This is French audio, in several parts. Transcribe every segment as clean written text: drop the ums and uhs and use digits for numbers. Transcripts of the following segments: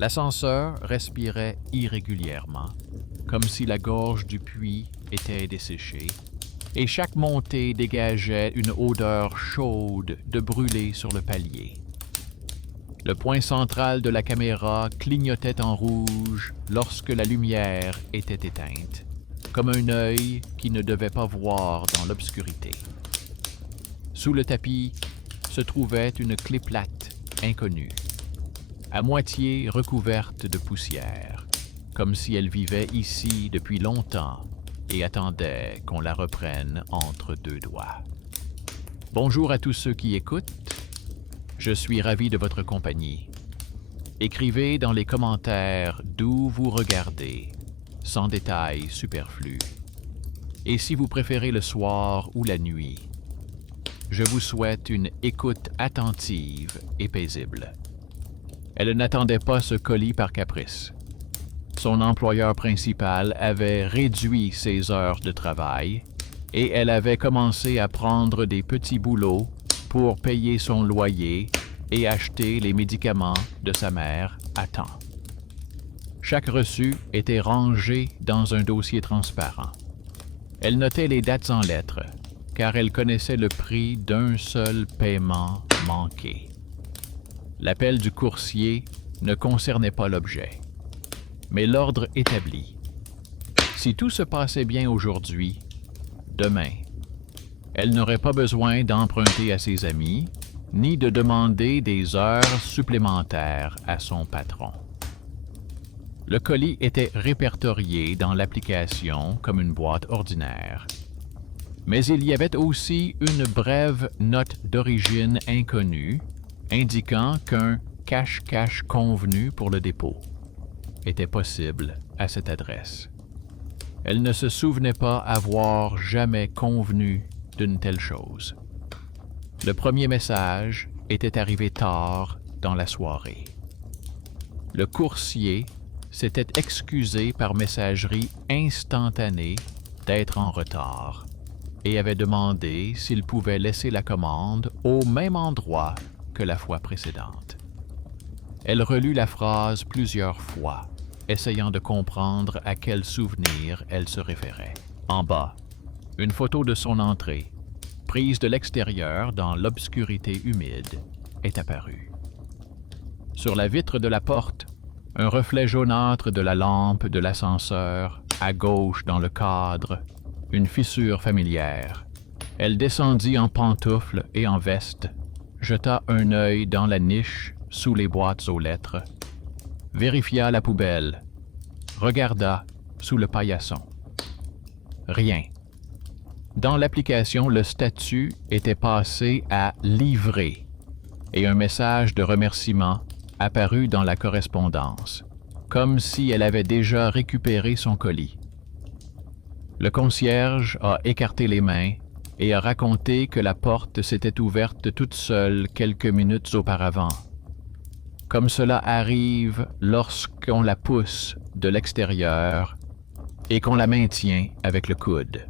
L'ascenseur respirait irrégulièrement, comme si la gorge du puits était desséchée, et chaque montée dégageait une odeur chaude de brûlé sur le palier. Le point central de la caméra clignotait en rouge lorsque la lumière était éteinte, comme un œil qui ne devait pas voir dans l'obscurité. Sous le tapis se trouvait une clé plate inconnue, à moitié recouverte de poussière, comme si elle vivait ici depuis longtemps et attendait qu'on la reprenne entre deux doigts. Bonjour à tous ceux qui écoutent. Je suis ravi de votre compagnie. Écrivez dans les commentaires d'où vous regardez, sans détails superflus. Et si vous préférez le soir ou la nuit, je vous souhaite une écoute attentive et paisible. Elle n'attendait pas ce colis par caprice. Son employeur principal avait réduit ses heures de travail et elle avait commencé à prendre des petits boulots pour payer son loyer et acheter les médicaments de sa mère à temps. Chaque reçu était rangé dans un dossier transparent. Elle notait les dates en lettres, car elle connaissait le prix d'un seul paiement manqué. L'appel du coursier ne concernait pas l'objet, mais l'ordre établi. Si tout se passait bien aujourd'hui, demain, elle n'aurait pas besoin d'emprunter à ses amis, ni de demander des heures supplémentaires à son patron. Le colis était répertorié dans l'application comme une boîte ordinaire. Mais il y avait aussi une brève note d'origine inconnue indiquant qu'un cache-cache convenu pour le dépôt était possible à cette adresse. Elle ne se souvenait pas avoir jamais convenu d'une telle chose. Le premier message était arrivé tard dans la soirée. Le coursier s'était excusé par messagerie instantanée d'être en retard et avait demandé s'il pouvait laisser la commande au même endroit que la fois précédente. Elle relut la phrase plusieurs fois, essayant de comprendre à quel souvenir elle se référait. En bas, une photo de son entrée, prise de l'extérieur dans l'obscurité humide, est apparue. Sur la vitre de la porte, un reflet jaunâtre de la lampe de l'ascenseur, à gauche dans le cadre, une fissure familière. Elle descendit en pantoufles et en veste, jeta un œil dans la niche sous les boîtes aux lettres, vérifia la poubelle, regarda sous le paillasson. Rien. Dans l'application, le statut était passé à « livrer » et un message de remerciement apparut dans la correspondance, comme si elle avait déjà récupéré son colis. Le concierge a écarté les mains et a raconté que la porte s'était ouverte toute seule quelques minutes auparavant, comme cela arrive lorsqu'on la pousse de l'extérieur et qu'on la maintient avec le coude.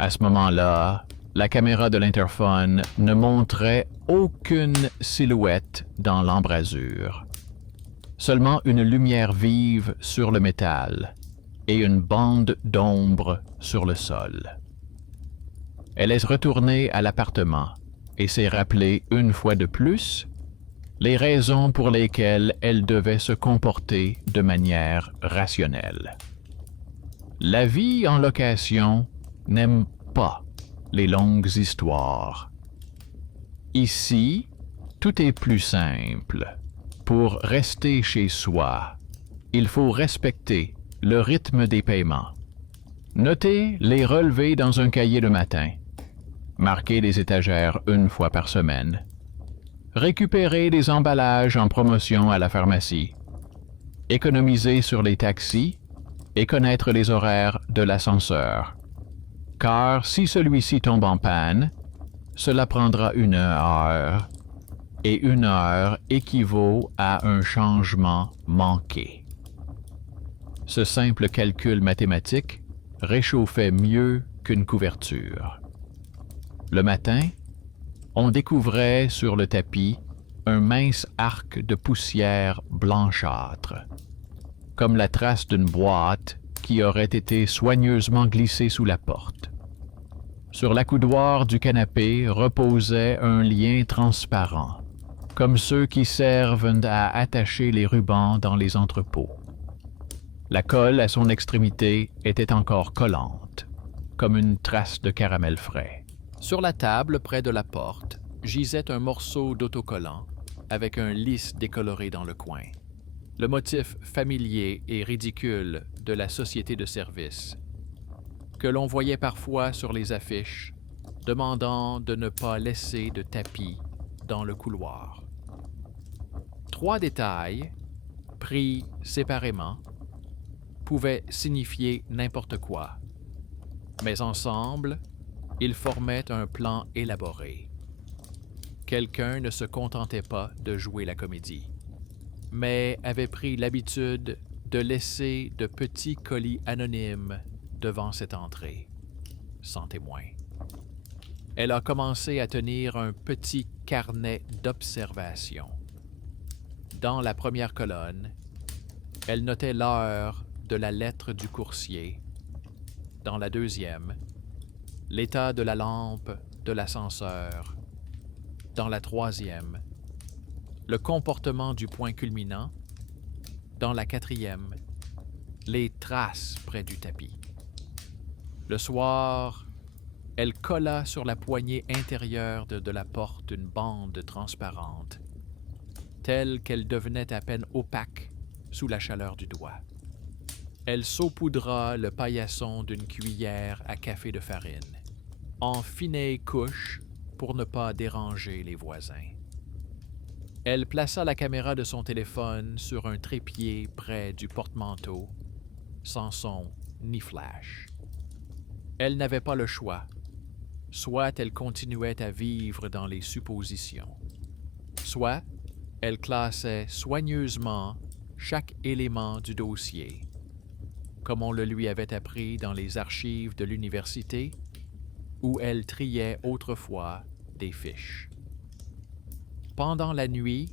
À ce moment-là, la caméra de l'interphone ne montrait aucune silhouette dans l'embrasure, seulement une lumière vive sur le métal et une bande d'ombre sur le sol. Elle est retournée à l'appartement et s'est rappelé une fois de plus les raisons pour lesquelles elle devait se comporter de manière rationnelle. La vie en location n'aime pas les longues histoires. Ici, tout est plus simple. Pour rester chez soi, il faut respecter le rythme des paiements. Notez les relevés dans un cahier le matin. Marquez les étagères une fois par semaine. Récupérer des emballages en promotion à la pharmacie. Économiser sur les taxis et connaître les horaires de l'ascenseur. Car si celui-ci tombe en panne, cela prendra 1 heure, et 1 heure équivaut à un changement manqué. Ce simple calcul mathématique réchauffait mieux qu'une couverture. Le matin, on découvrait sur le tapis un mince arc de poussière blanchâtre, comme la trace d'une boîte qui aurait été soigneusement glissée sous la porte. Sur l'accoudoir du canapé reposait un lien transparent, comme ceux qui servent à attacher les rubans dans les entrepôts. La colle à son extrémité était encore collante, comme une trace de caramel frais. Sur la table, près de la porte, gisait un morceau d'autocollant avec un lys décoloré dans le coin. Le motif familier et ridicule de la société de service, que l'on voyait parfois sur les affiches, demandant de ne pas laisser de tapis dans le couloir. 3 détails, pris séparément, pouvaient signifier n'importe quoi, mais ensemble, ils formaient un plan élaboré. Quelqu'un ne se contentait pas de jouer la comédie, mais avait pris l'habitude de laisser de petits colis anonymes devant cette entrée, sans témoin. Elle a commencé à tenir un petit carnet d'observation. Dans la première colonne, elle notait l'heure de la lettre du coursier. Dans la deuxième, l'état de la lampe de l'ascenseur. Dans la troisième, le comportement du point culminant. Dans la quatrième, les traces près du tapis. Le soir, elle colla sur la poignée intérieure de la porte une bande transparente, telle qu'elle devenait à peine opaque sous la chaleur du doigt. Elle saupoudra le paillasson d'une cuillère à café de farine, en fine couche pour ne pas déranger les voisins. Elle plaça la caméra de son téléphone sur un trépied près du porte-manteau, sans son ni flash. Elle n'avait pas le choix. Soit elle continuait à vivre dans les suppositions, soit elle classait soigneusement chaque élément du dossier, comme on le lui avait appris dans les archives de l'université, où elle triait autrefois des fiches. Pendant la nuit,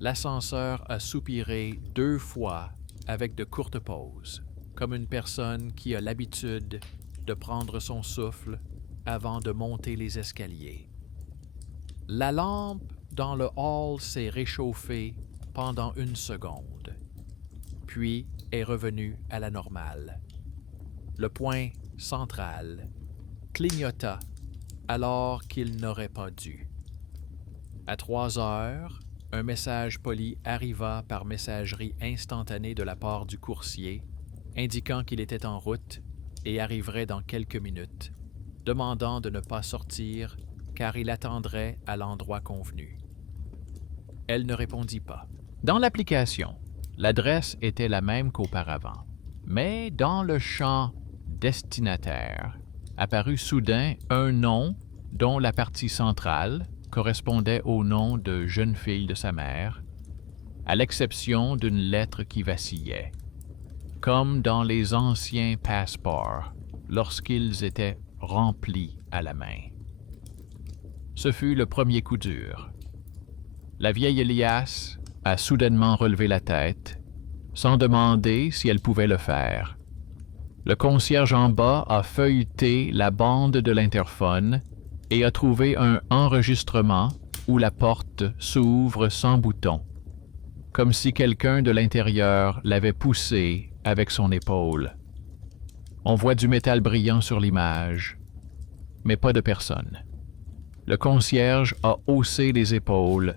l'ascenseur a soupiré 2 fois avec de courtes pauses, comme une personne qui a l'habitude de prendre son souffle avant de monter les escaliers. La lampe dans le hall s'est réchauffée pendant 1 seconde, puis est revenue à la normale. Le point central clignota alors qu'il n'aurait pas dû. À 3 heures, un message poli arriva par messagerie instantanée de la part du coursier, indiquant qu'il était en route et arriverait dans quelques minutes, demandant de ne pas sortir car il attendrait à l'endroit convenu. Elle ne répondit pas. Dans l'application, l'adresse était la même qu'auparavant, mais dans le champ destinataire apparut soudain un nom dont la partie centrale correspondait au nom de jeune fille de sa mère, à l'exception d'une lettre qui vacillait, comme dans les anciens passeports lorsqu'ils étaient remplis à la main. Ce fut le premier coup dur. La vieille Elias a soudainement relevé la tête, sans demander si elle pouvait le faire. Le concierge en bas a feuilleté la bande de l'interphone et a trouvé un enregistrement où la porte s'ouvre sans bouton, comme si quelqu'un de l'intérieur l'avait poussée avec son épaule. On voit du métal brillant sur l'image, mais pas de personne. Le concierge a haussé les épaules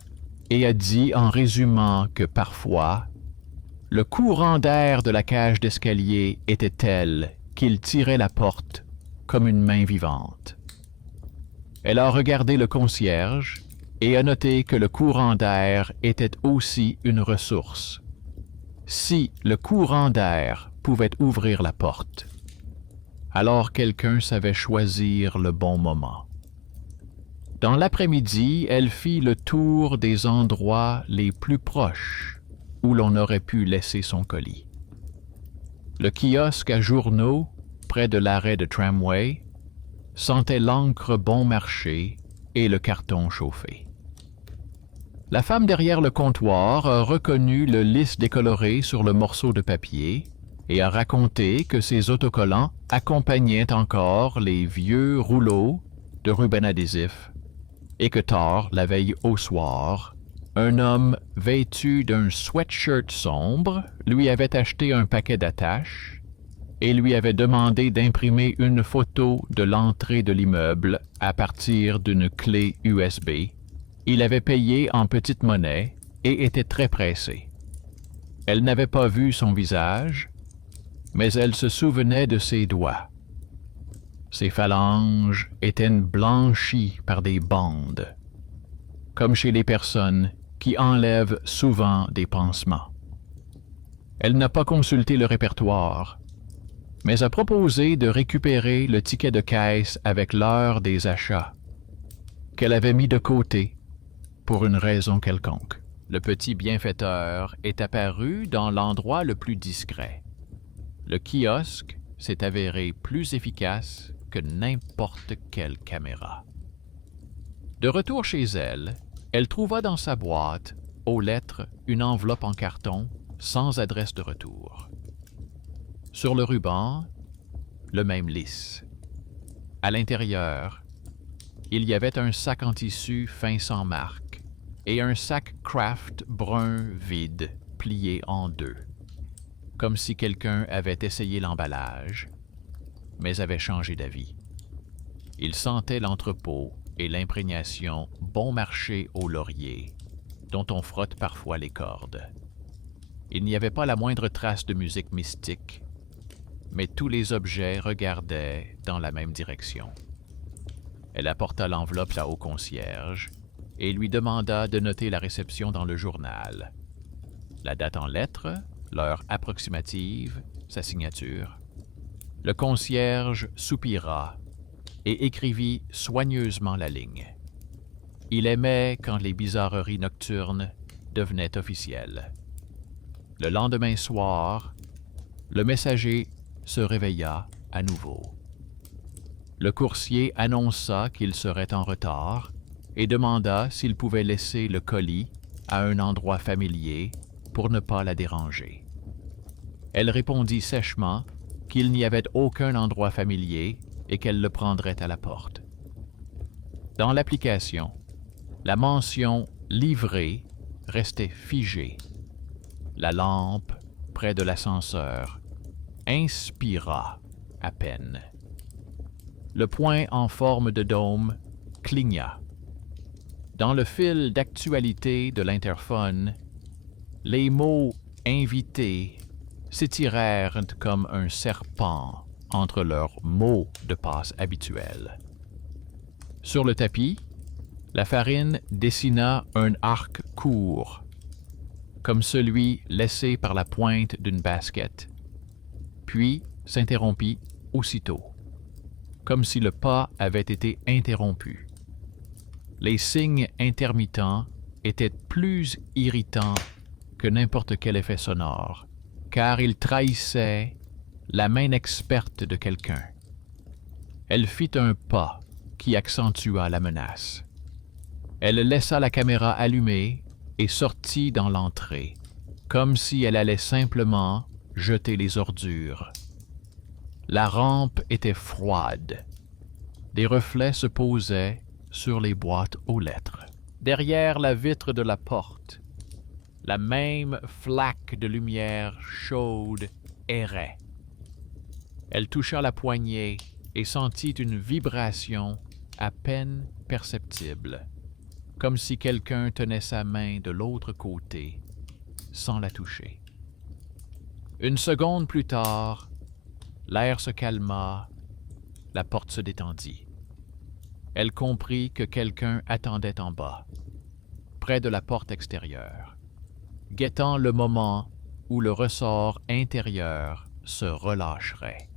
et a dit en résumant que parfois, le courant d'air de la cage d'escalier était tel qu'il tirait la porte comme une main vivante. Elle a regardé le concierge et a noté que le courant d'air était aussi une ressource. Si le courant d'air pouvait ouvrir la porte, alors quelqu'un savait choisir le bon moment. Dans l'après-midi, elle fit le tour des endroits les plus proches où l'on aurait pu laisser son colis. Le kiosque à journaux, près de l'arrêt de tramway, sentait l'encre bon marché et le carton chauffé. La femme derrière le comptoir a reconnu le lys décoloré sur le morceau de papier et a raconté que ces autocollants accompagnaient encore les vieux rouleaux de ruban adhésif et que tard, la veille au soir, un homme vêtu d'un sweatshirt sombre lui avait acheté un paquet d'attaches et lui avait demandé d'imprimer une photo de l'entrée de l'immeuble à partir d'une clé USB. Il avait payé en petite monnaie et était très pressé. Elle n'avait pas vu son visage, mais elle se souvenait de ses doigts. Ses phalanges étaient blanchies par des bandes, comme chez les personnes qui enlèvent souvent des pansements. Elle n'a pas consulté le répertoire, mais a proposé de récupérer le ticket de caisse avec l'heure des achats, qu'elle avait mis de côté pour une raison quelconque. Le petit bienfaiteur est apparu dans l'endroit le plus discret. Le kiosque s'est avéré plus efficace que n'importe quelle caméra. De retour chez elle, elle trouva dans sa boîte, aux lettres, une enveloppe en carton sans adresse de retour. Sur le ruban, le même lys. À l'intérieur, il y avait un sac en tissu fin sans marque et un sac Kraft brun vide, plié en deux, comme si quelqu'un avait essayé l'emballage, mais avait changé d'avis. Il sentait l'entrepôt et l'imprégnation bon marché au laurier, dont on frotte parfois les cordes. Il n'y avait pas la moindre trace de musique mystique, mais tous les objets regardaient dans la même direction. Elle apporta l'enveloppe au concierge et lui demanda de noter la réception dans le journal. La date en lettres, l'heure approximative, sa signature. Le concierge soupira et écrivit soigneusement la ligne. Il aimait quand les bizarreries nocturnes devenaient officielles. Le lendemain soir, le messager se réveilla à nouveau. Le coursier annonça qu'il serait en retard et demanda s'il pouvait laisser le colis à un endroit familier pour ne pas la déranger. Elle répondit sèchement qu'il n'y avait aucun endroit familier et qu'elle le prendrait à la porte. Dans l'application, la mention « livré » restait figée. La lampe, près de l'ascenseur, inspira à peine. Le point en forme de dôme cligna. Dans le fil d'actualité de l'interphone, les mots « invités » s'étirèrent comme un serpent entre leurs mots de passe habituels. Sur le tapis, la farine dessina un arc court, comme celui laissé par la pointe d'une basket, puis s'interrompit aussitôt, comme si le pas avait été interrompu. Les signes intermittents étaient plus irritants que n'importe quel effet sonore, car ils trahissaient la main experte de quelqu'un. Elle fit un pas qui accentua la menace. Elle laissa la caméra allumée et sortit dans l'entrée, comme si elle allait simplement jeter les ordures. La rampe était froide. Des reflets se posaient sur les boîtes aux lettres. Derrière la vitre de la porte, la même flaque de lumière chaude errait. Elle toucha la poignée et sentit une vibration à peine perceptible, comme si quelqu'un tenait sa main de l'autre côté, sans la toucher. Une seconde plus tard, l'air se calma, la porte se détendit. Elle comprit que quelqu'un attendait en bas, près de la porte extérieure, guettant le moment où le ressort intérieur se relâcherait.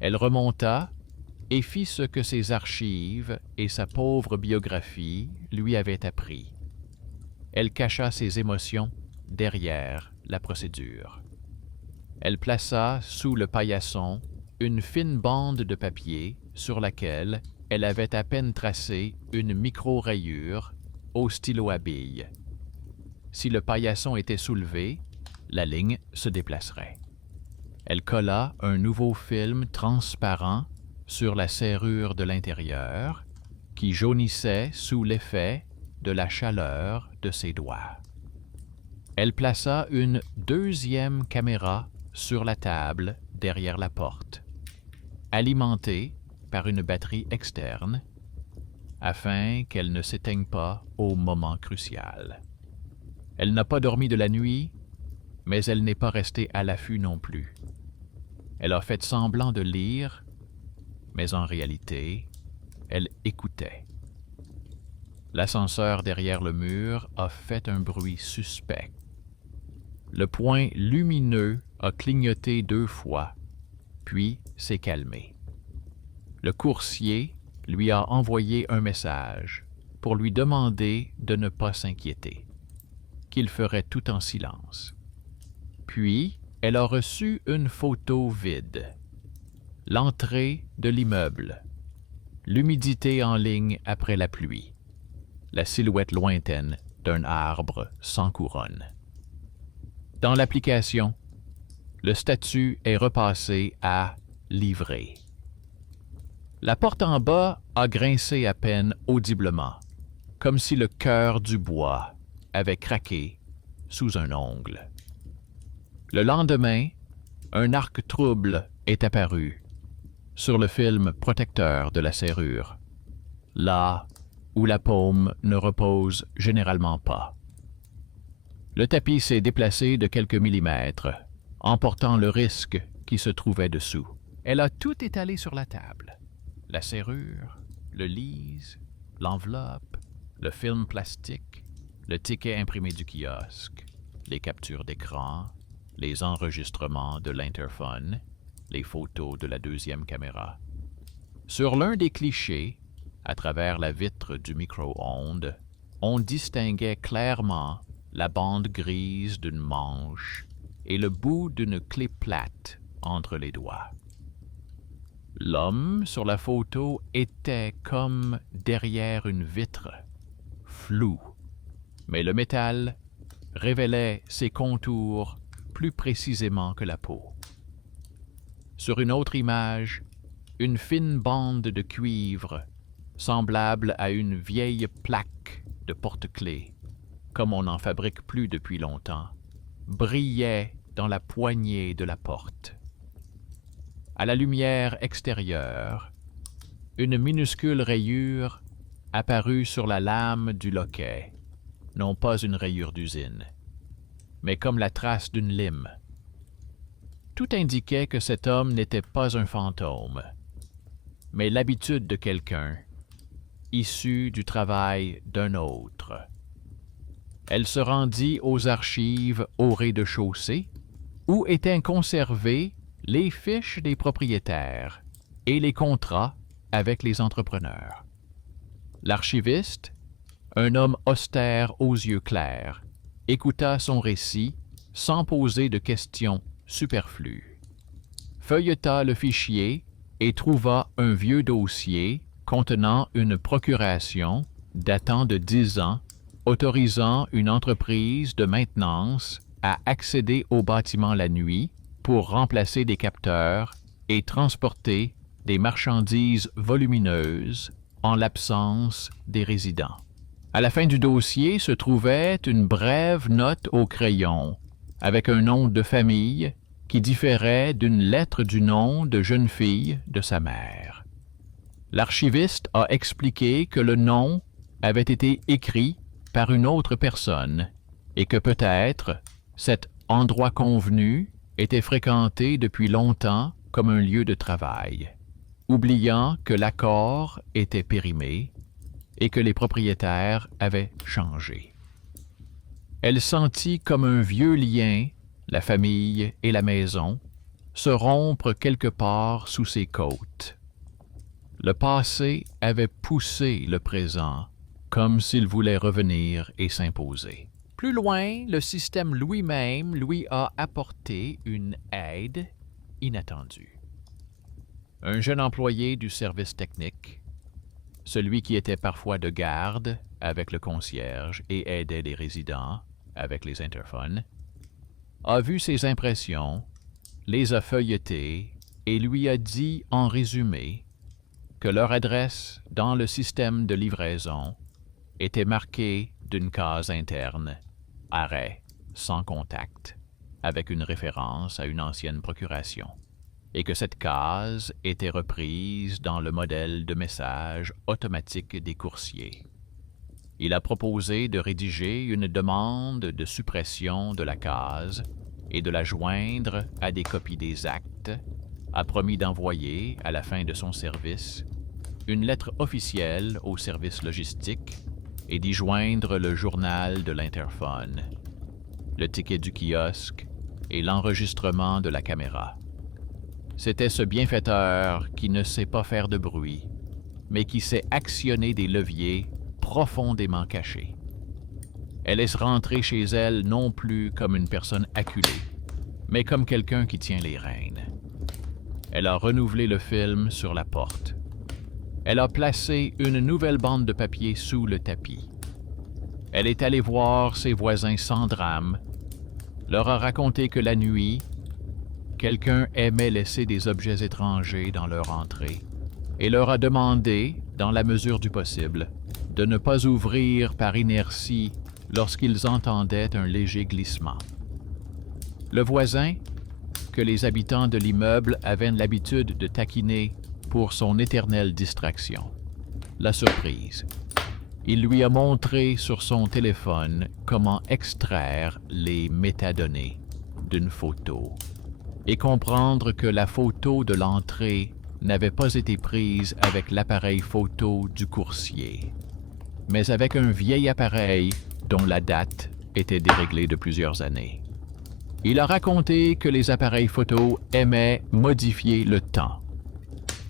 Elle remonta et fit ce que ses archives et sa pauvre biographie lui avaient appris. Elle cacha ses émotions derrière la procédure. Elle plaça sous le paillasson une fine bande de papier sur laquelle elle avait à peine tracé une micro-rayure au stylo à billes. Si le paillasson était soulevé, la ligne se déplacerait. Elle colla un nouveau film transparent sur la serrure de l'intérieur, qui jaunissait sous l'effet de la chaleur de ses doigts. Elle plaça une deuxième caméra sur la table derrière la porte, alimentée par une batterie externe, afin qu'elle ne s'éteigne pas au moment crucial. Elle n'a pas dormi de la nuit, mais elle n'est pas restée à l'affût non plus. Elle a fait semblant de lire, mais en réalité, elle écoutait. L'ascenseur derrière le mur a fait un bruit suspect. Le point lumineux a clignoté 2 fois, puis s'est calmé. Le coursier lui a envoyé un message pour lui demander de ne pas s'inquiéter, qu'il ferait tout en silence. Puis, elle a reçu une photo vide. L'entrée de l'immeuble, l'humidité en ligne après la pluie, la silhouette lointaine d'un arbre sans couronne. Dans l'application, le statut est repassé à « Livré ». La porte en bas a grincé à peine audiblement, comme si le cœur du bois avait craqué sous un ongle. Le lendemain, un arc trouble est apparu sur le film protecteur de la serrure, là où la paume ne repose généralement pas. Le tapis s'est déplacé de quelques millimètres, emportant le risque qui se trouvait dessous. Elle a tout étalé sur la table. La serrure, le lise, l'enveloppe, le film plastique, le ticket imprimé du kiosque, les captures d'écran, les enregistrements de l'interphone, les photos de la deuxième caméra. Sur l'un des clichés, à travers la vitre du micro-ondes, on distinguait clairement la bande grise d'une manche et le bout d'une clé plate entre les doigts. L'homme sur la photo était comme derrière une vitre, flou, mais le métal révélait ses contours plus précisément que la peau. Sur une autre image, une fine bande de cuivre, semblable à une vieille plaque de porte-clés, comme on n'en fabrique plus depuis longtemps, brillait dans la poignée de la porte. À la lumière extérieure, une minuscule rayure apparut sur la lame du loquet, non pas une rayure d'usine, mais comme la trace d'une lime. Tout indiquait que cet homme n'était pas un fantôme, mais l'habitude de quelqu'un, issu du travail d'un autre. Elle se rendit aux archives au rez-de-chaussée, où étaient conservées les fiches des propriétaires et les contrats avec les entrepreneurs. L'archiviste, un homme austère aux yeux clairs, écouta son récit sans poser de questions superflues. Feuilleta le fichier et trouva un vieux dossier contenant une procuration datant de 10 ans, autorisant une entreprise de maintenance à accéder au bâtiment la nuit pour remplacer des capteurs et transporter des marchandises volumineuses en l'absence des résidents. À la fin du dossier se trouvait une brève note au crayon avec un nom de famille qui différait d'une lettre du nom de jeune fille de sa mère. L'archiviste a expliqué que le nom avait été écrit par une autre personne et que peut-être cet endroit convenu était fréquenté depuis longtemps comme un lieu de travail, oubliant que l'accord était périmé et que les propriétaires avaient changé. Elle sentit comme un vieux lien, la famille et la maison, se rompre quelque part sous ses côtes. Le passé avait poussé le présent, comme s'il voulait revenir et s'imposer. Plus loin, le système lui-même lui a apporté une aide inattendue. Un jeune employé du service technique, celui qui était parfois de garde avec le concierge et aidait les résidents avec les interphones, a vu ses impressions, les a feuilletées et lui a dit en résumé que leur adresse dans le système de livraison était marquée d'une case interne, arrêt, sans contact, avec une référence à une ancienne procuration, et que cette case était reprise dans le modèle de message automatique des coursiers. Il a proposé de rédiger une demande de suppression de la case et de la joindre à des copies des actes, a promis d'envoyer, à la fin de son service, une lettre officielle au service logistique et d'y joindre le journal de l'interphone, le ticket du kiosque et l'enregistrement de la caméra. C'était ce bienfaiteur qui ne sait pas faire de bruit, mais qui sait actionner des leviers profondément cachés. Elle est rentrée chez elle non plus comme une personne acculée, mais comme quelqu'un qui tient les rênes. Elle a renouvelé le film sur la porte. Elle a placé une nouvelle bande de papier sous le tapis. Elle est allée voir ses voisins sans drame, leur a raconté que la nuit, quelqu'un aimait laisser des objets étrangers dans leur entrée et leur a demandé, dans la mesure du possible, de ne pas ouvrir par inertie lorsqu'ils entendaient un léger glissement. Le voisin, que les habitants de l'immeuble avaient l'habitude de taquiner pour son éternelle distraction, l'a surprise. Il lui a montré sur son téléphone comment extraire les métadonnées d'une photo et comprendre que la photo de l'entrée n'avait pas été prise avec l'appareil photo du coursier, mais avec un vieil appareil dont la date était déréglée de plusieurs années. Il a raconté que les appareils photo aimaient modifier le temps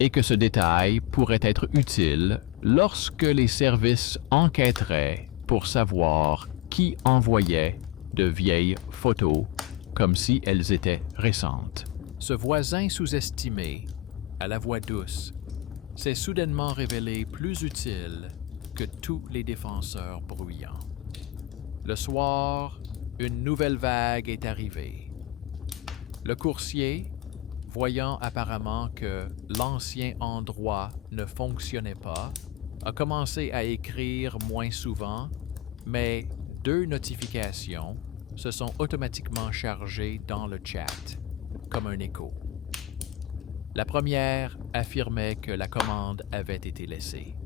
et que ce détail pourrait être utile lorsque les services enquêteraient pour savoir qui envoyait de vieilles photos comme si elles étaient récentes. Ce voisin sous-estimé, à la voix douce, s'est soudainement révélé plus utile que tous les défenseurs bruyants. Le soir, une nouvelle vague est arrivée. Le coursier, voyant apparemment que l'ancien endroit ne fonctionnait pas, a commencé à écrire moins souvent, mais 2 notifications se sont automatiquement chargées dans le chat, comme un écho. La première affirmait que la commande avait été laissée.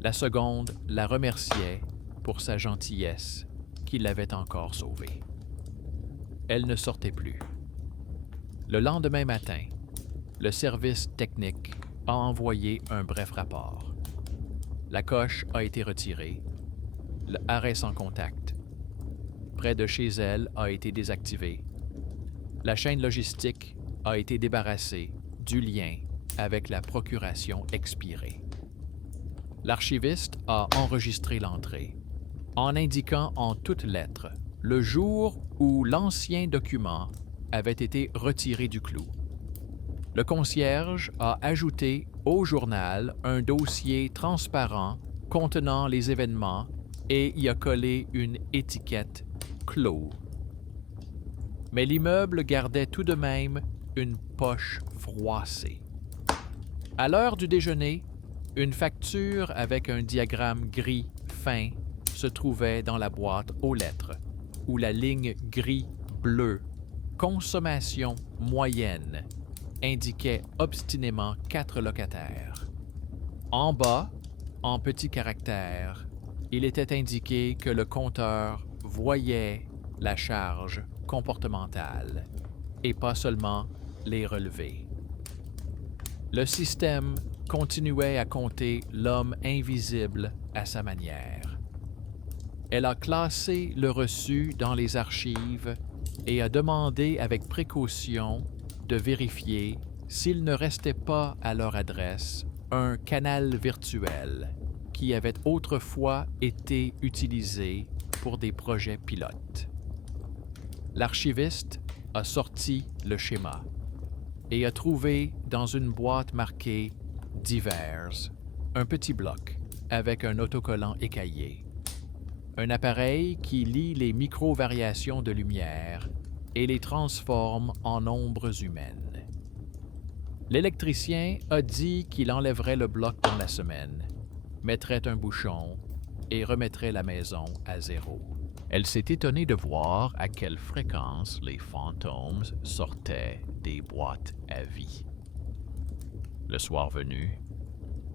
La seconde la remerciait pour sa gentillesse qui l'avait encore sauvée. Elle ne sortait plus. Le lendemain matin, le service technique a envoyé un bref rapport. La coche a été retirée, le arrêt sans contact, près de chez elle, a été désactivé. La chaîne logistique a été débarrassée du lien avec la procuration expirée. L'archiviste a enregistré l'entrée, en indiquant en toutes lettres le jour où l'ancien document avait été retiré du clou. Le concierge a ajouté au journal un dossier transparent contenant les événements et y a collé une étiquette clos. Mais l'immeuble gardait tout de même une poche froissée. À l'heure du déjeuner, une facture avec un diagramme gris fin se trouvait dans la boîte aux lettres, où la ligne gris-bleu « Consommation moyenne » indiquait obstinément 4 locataires. En bas, en petits caractères, il était indiqué que le compteur voyait la charge comportementale et pas seulement les relevés. Le système continuait à compter l'homme invisible à sa manière. Elle a classé le reçu dans les archives et a demandé avec précaution de vérifier s'il ne restait pas à leur adresse un canal virtuel qui avait autrefois été utilisé pour des projets pilotes. L'archiviste a sorti le schéma et a trouvé dans une boîte marquée « Divers » Un petit bloc avec un autocollant écaillé. Un appareil qui lit les micro-variations de lumière et les transforme en ombres humaines. L'électricien a dit qu'il enlèverait le bloc dans la semaine, mettrait un bouchon et remettrait la maison à zéro. Elle s'est étonnée de voir à quelle fréquence les fantômes sortaient des boîtes à vie. Le soir venu,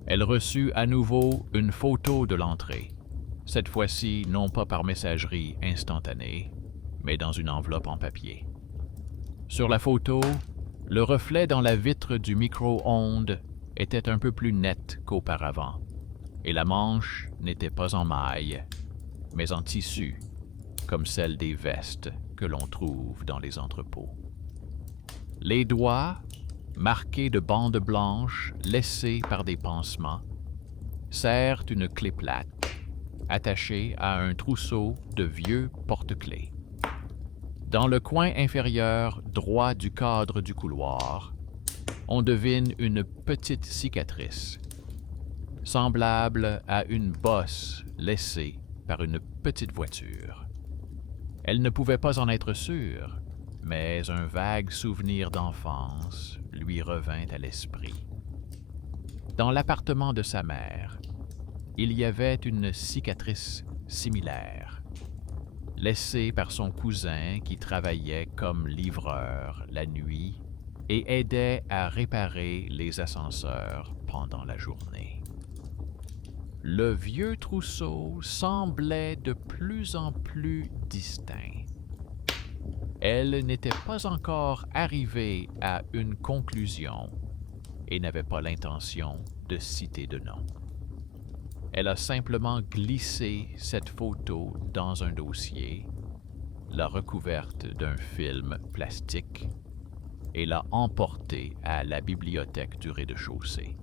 elle reçut à nouveau une photo de l'entrée, cette fois-ci non pas par messagerie instantanée, mais dans une enveloppe en papier. Sur la photo, le reflet dans la vitre du micro-ondes était un peu plus net qu'auparavant, et la manche n'était pas en maille, mais en tissu, comme celle des vestes que l'on trouve dans les entrepôts. Les doigts, marqués de bandes blanches laissées par des pansements, serrent une clé plate, attachée à un trousseau de vieux porte-clés. Dans le coin inférieur droit du cadre du couloir, on devine une petite cicatrice, semblable à une bosse laissée par une petite voiture. Elle ne pouvait pas en être sûre, mais un vague souvenir d'enfance lui revint à l'esprit. Dans l'appartement de sa mère, il y avait une cicatrice similaire, laissée par son cousin qui travaillait comme livreur la nuit et aidait à réparer les ascenseurs pendant la journée. Le vieux trousseau semblait de plus en plus distinct. Elle n'était pas encore arrivée à une conclusion et n'avait pas l'intention de citer de nom. Elle a simplement glissé cette photo dans un dossier, l'a recouverte d'un film plastique et l'a emportée à la bibliothèque du rez-de-chaussée,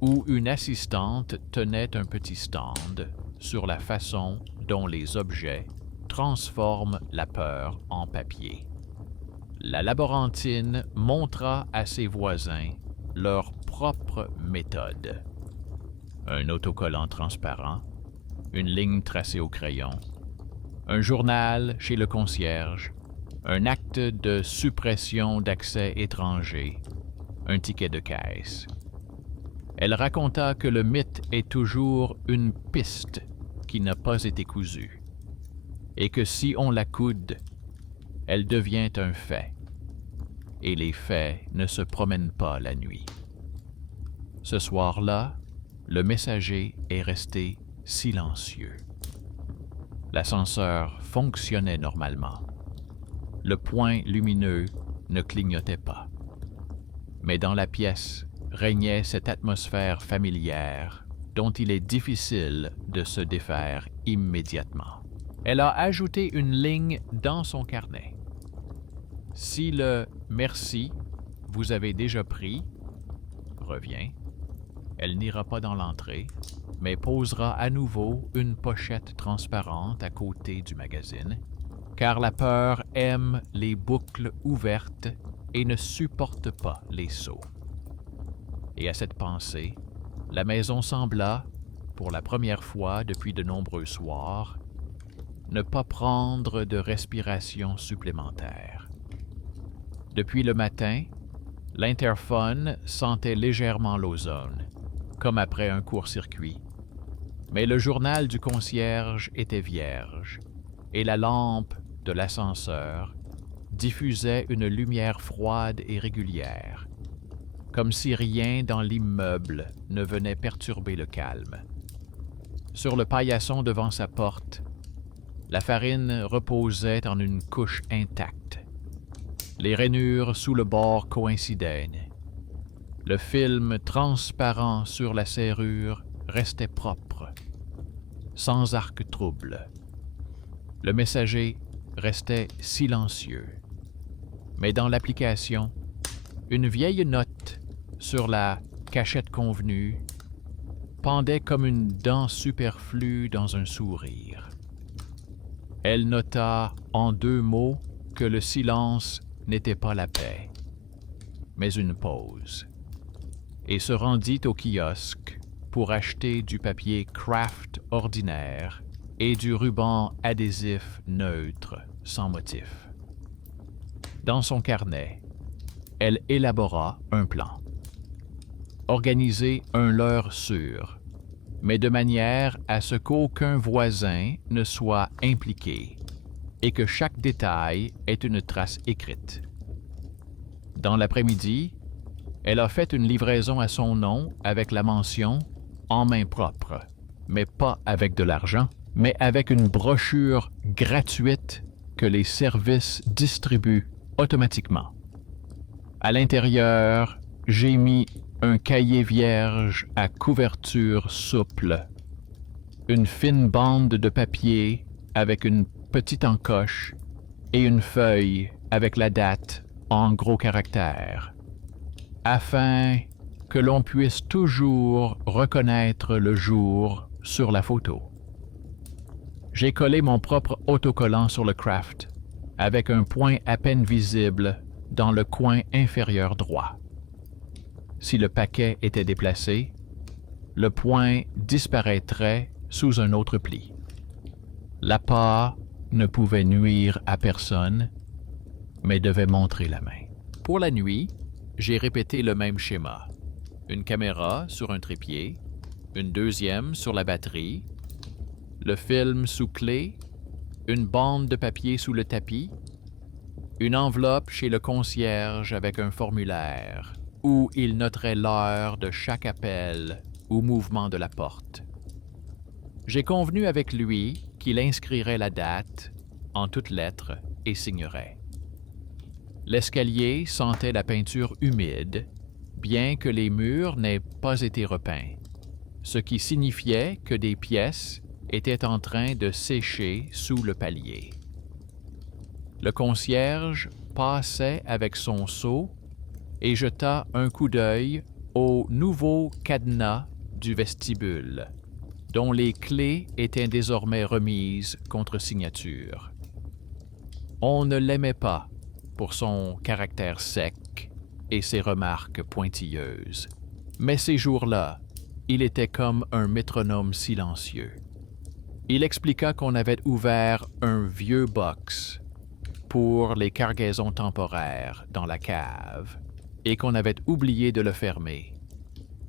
où une assistante tenait un petit stand sur la façon dont les objets transforment la peur en papier. La laborantine montra à ses voisins leur propre méthode. Un autocollant transparent, une ligne tracée au crayon, un journal chez le concierge, un acte de suppression d'accès étranger, un ticket de caisse. Elle raconta que le mythe est toujours une piste qui n'a pas été cousue, et que si on la coude, elle devient un fait, et les faits ne se promènent pas la nuit. Ce soir-là, le messager est resté silencieux. L'ascenseur fonctionnait normalement. Le point lumineux ne clignotait pas. Mais dans la pièce régnait cette atmosphère familière dont il est difficile de se défaire immédiatement. Elle a ajouté une ligne dans son carnet. Si le « merci, vous avez déjà pris » revient, elle n'ira pas dans l'entrée, mais posera à nouveau une pochette transparente à côté du magazine, car la peur aime les boucles ouvertes et ne supporte pas les sauts. Et à cette pensée, la maison sembla, pour la première fois depuis de nombreux soirs, ne pas prendre de respiration supplémentaire. Depuis le matin, l'interphone sentait légèrement l'ozone, comme après un court-circuit. Mais le journal du concierge était vierge, et la lampe de l'ascenseur diffusait une lumière froide et régulière, comme si rien dans l'immeuble ne venait perturber le calme. Sur le paillasson devant sa porte, la farine reposait en une couche intacte. Les rainures sous le bord coïncidaient. Le film transparent sur la serrure restait propre, sans arc trouble. Le messager restait silencieux. Mais dans l'application, une vieille note sur la cachette convenue pendait comme une dent superflue dans un sourire. Elle nota en 2 mots que le silence n'était pas la paix, mais une pause, et se rendit au kiosque pour acheter du papier Kraft ordinaire et du ruban adhésif neutre, sans motif. Dans son carnet, elle élabora un plan. Organiser un leurre sûr, mais de manière à ce qu'aucun voisin ne soit impliqué et que chaque détail ait une trace écrite. Dans l'après-midi, elle a fait une livraison à son nom avec la mention « en main propre », mais pas avec de l'argent, mais avec une brochure gratuite que les services distribuent automatiquement. À l'intérieur, j'ai mis un cahier vierge à couverture souple, une fine bande de papier avec une petite encoche et une feuille avec la date en gros caractères, afin que l'on puisse toujours reconnaître le jour sur la photo. J'ai collé mon propre autocollant sur le Kraft, avec un point à peine visible dans le coin inférieur droit. Si le paquet était déplacé, le point disparaîtrait sous un autre pli. L'appât ne pouvait nuire à personne, mais devait montrer la main. Pour la nuit, j'ai répété le même schéma. Une caméra sur un trépied, une deuxième sur la batterie, le film sous clé, une bande de papier sous le tapis, une enveloppe chez le concierge avec un formulaire où il noterait l'heure de chaque appel ou mouvement de la porte. J'ai convenu avec lui qu'il inscrirait la date en toutes lettres et signerait. L'escalier sentait la peinture humide, bien que les murs n'aient pas été repeints, ce qui signifiait que des pièces étaient en train de sécher sous le palier. Le concierge passait avec son seau et jeta un coup d'œil au nouveau cadenas du vestibule, dont les clés étaient désormais remises contre signature. On ne l'aimait pas pour son caractère sec et ses remarques pointilleuses, mais ces jours-là, il était comme un métronome silencieux. Il expliqua qu'on avait ouvert un vieux box pour les cargaisons temporaires dans la cave et qu'on avait oublié de le fermer,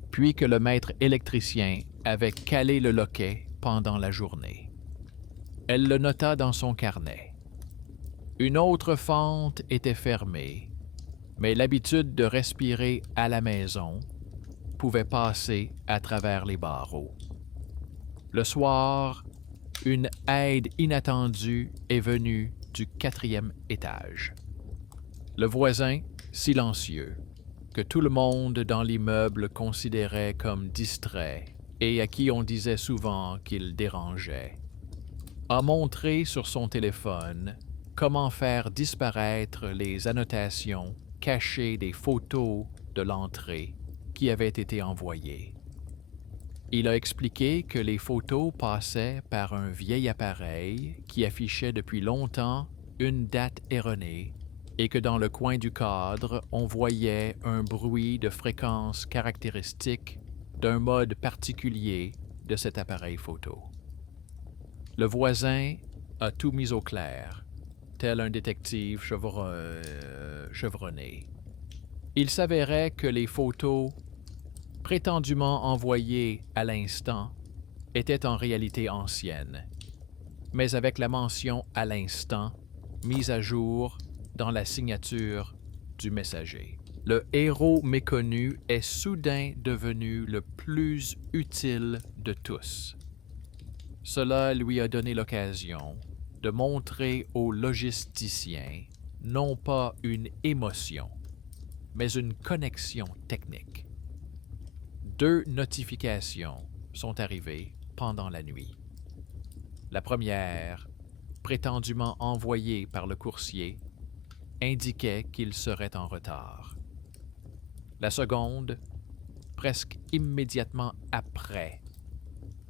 puis que le maître électricien avait calé le loquet pendant la journée. Elle le nota dans son carnet. Une autre fente était fermée, mais l'habitude de respirer à la maison pouvait passer à travers les barreaux. Le soir, une aide inattendue est venue du 4e étage. Le voisin, silencieux, que tout le monde dans l'immeuble considérait comme distrait et à qui on disait souvent qu'il dérangeait, a montré sur son téléphone comment faire disparaître les annotations cachées des photos de l'entrée qui avaient été envoyées. Il a expliqué que les photos passaient par un vieil appareil qui affichait depuis longtemps une date erronée et que dans le coin du cadre, on voyait un bruit de fréquence caractéristique d'un mode particulier de cet appareil photo. Le voisin a tout mis au clair, tel un détective chevronné. Il s'avérait que les photos prétendument envoyées à l'instant étaient en réalité anciennes, mais avec la mention « à l'instant » mise à jour dans la signature du messager. Le héros méconnu est soudain devenu le plus utile de tous. Cela lui a donné l'occasion de montrer aux logisticiens non pas une émotion, mais une connexion technique. 2 notifications sont arrivées pendant la nuit. La première, prétendument envoyée par le coursier, indiquait qu'il serait en retard. La seconde, presque immédiatement après,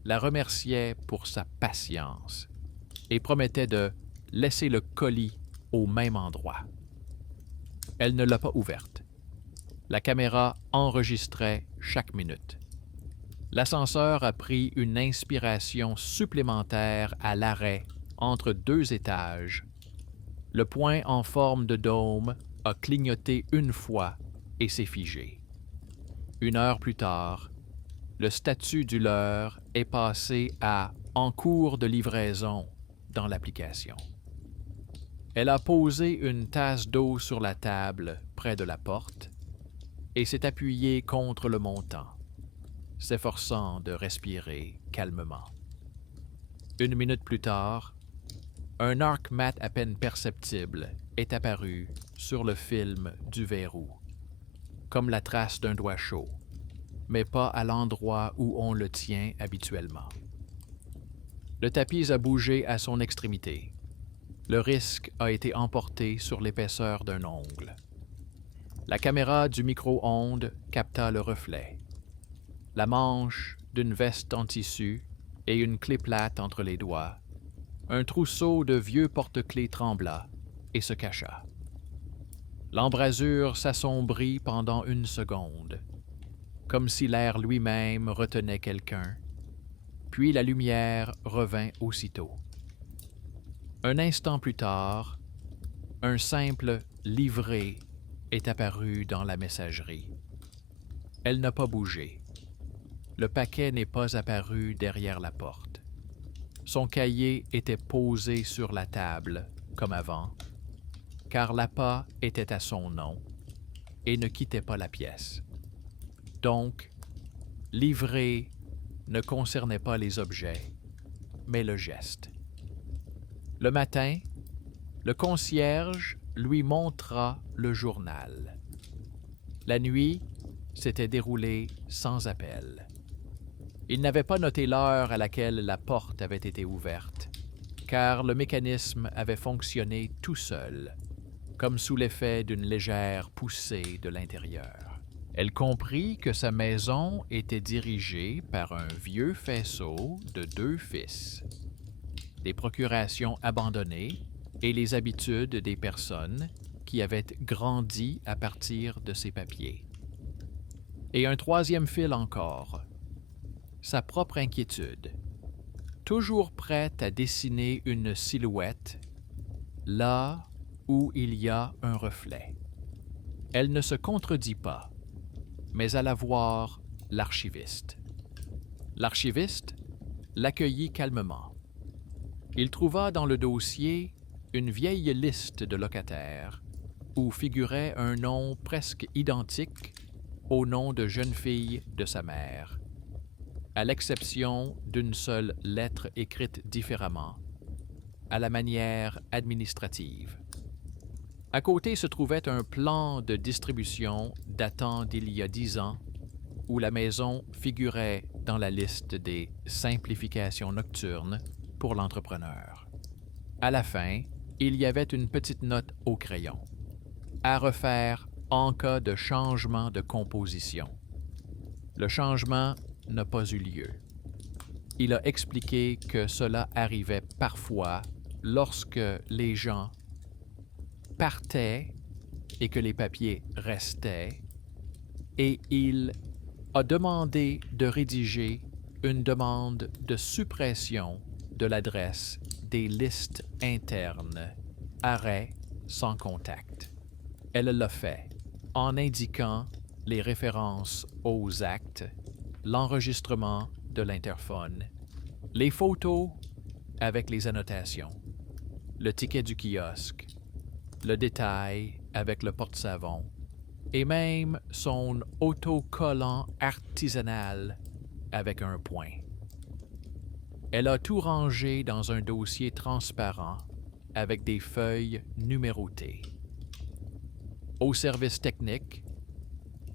la remerciait pour sa patience et promettait de laisser le colis au même endroit. Elle ne l'a pas ouverte. La caméra enregistrait chaque minute. L'ascenseur a pris une inspiration supplémentaire à l'arrêt entre deux étages. Le point en forme de dôme a clignoté une fois et s'est figé. 1 heure plus tard, le statut du leurre est passé à « en cours de livraison » dans l'application. Elle a posé une tasse d'eau sur la table près de la porte et s'est appuyée contre le montant, s'efforçant de respirer calmement. 1 minute plus tard, un arc mat à peine perceptible est apparu sur le film du verrou, comme la trace d'un doigt chaud, mais pas à l'endroit où on le tient habituellement. Le tapis a bougé à son extrémité. Le risque a été emporté sur l'épaisseur d'un ongle. La caméra du micro-ondes capta le reflet. La manche d'une veste en tissu et une clé plate entre les doigts. Un trousseau de vieux porte-clés trembla et se cacha. L'embrasure s'assombrit pendant 1 seconde, comme si l'air lui-même retenait quelqu'un, puis la lumière revint aussitôt. Un instant plus tard, un simple « livré » est apparu dans la messagerie. Elle n'a pas bougé. Le paquet n'est pas apparu derrière la porte. Son cahier était posé sur la table, comme avant, car l'appât était à son nom et ne quittait pas la pièce. Donc, livré ne concernait pas les objets, mais le geste. Le matin, le concierge lui montra le journal. La nuit s'était déroulée sans appel. Il n'avait pas noté l'heure à laquelle la porte avait été ouverte, car le mécanisme avait fonctionné tout seul, comme sous l'effet d'une légère poussée de l'intérieur. Elle comprit que sa maison était dirigée par un vieux faisceau de 2 fils, des procurations abandonnées et les habitudes des personnes qui avaient grandi à partir de ces papiers. Et un 3e fil encore, sa propre inquiétude, toujours prête à dessiner une silhouette là où il y a un reflet. Elle ne se contredit pas, mais alla voir l'archiviste. L'archiviste l'accueillit calmement. Il trouva dans le dossier une vieille liste de locataires où figurait un nom presque identique au nom de jeune fille de sa mère, à l'exception d'une seule lettre écrite différemment, à la manière administrative. À côté se trouvait un plan de distribution datant d'il y a 10 ans, où la maison figurait dans la liste des simplifications nocturnes pour l'entrepreneur. À la fin, il y avait une petite note au crayon, à refaire en cas de changement de composition. Le changement n'a pas eu lieu. Il a expliqué que cela arrivait parfois lorsque les gens partaient et que les papiers restaient, et il a demandé de rédiger une demande de suppression de l'adresse des listes internes, arrêt sans contact. Elle l'a fait en indiquant les références aux actes, l'enregistrement de l'interphone, les photos avec les annotations, le ticket du kiosque, le détail avec le porte-savon et même son autocollant artisanal avec un point. Elle a tout rangé dans un dossier transparent avec des feuilles numérotées. Au service technique,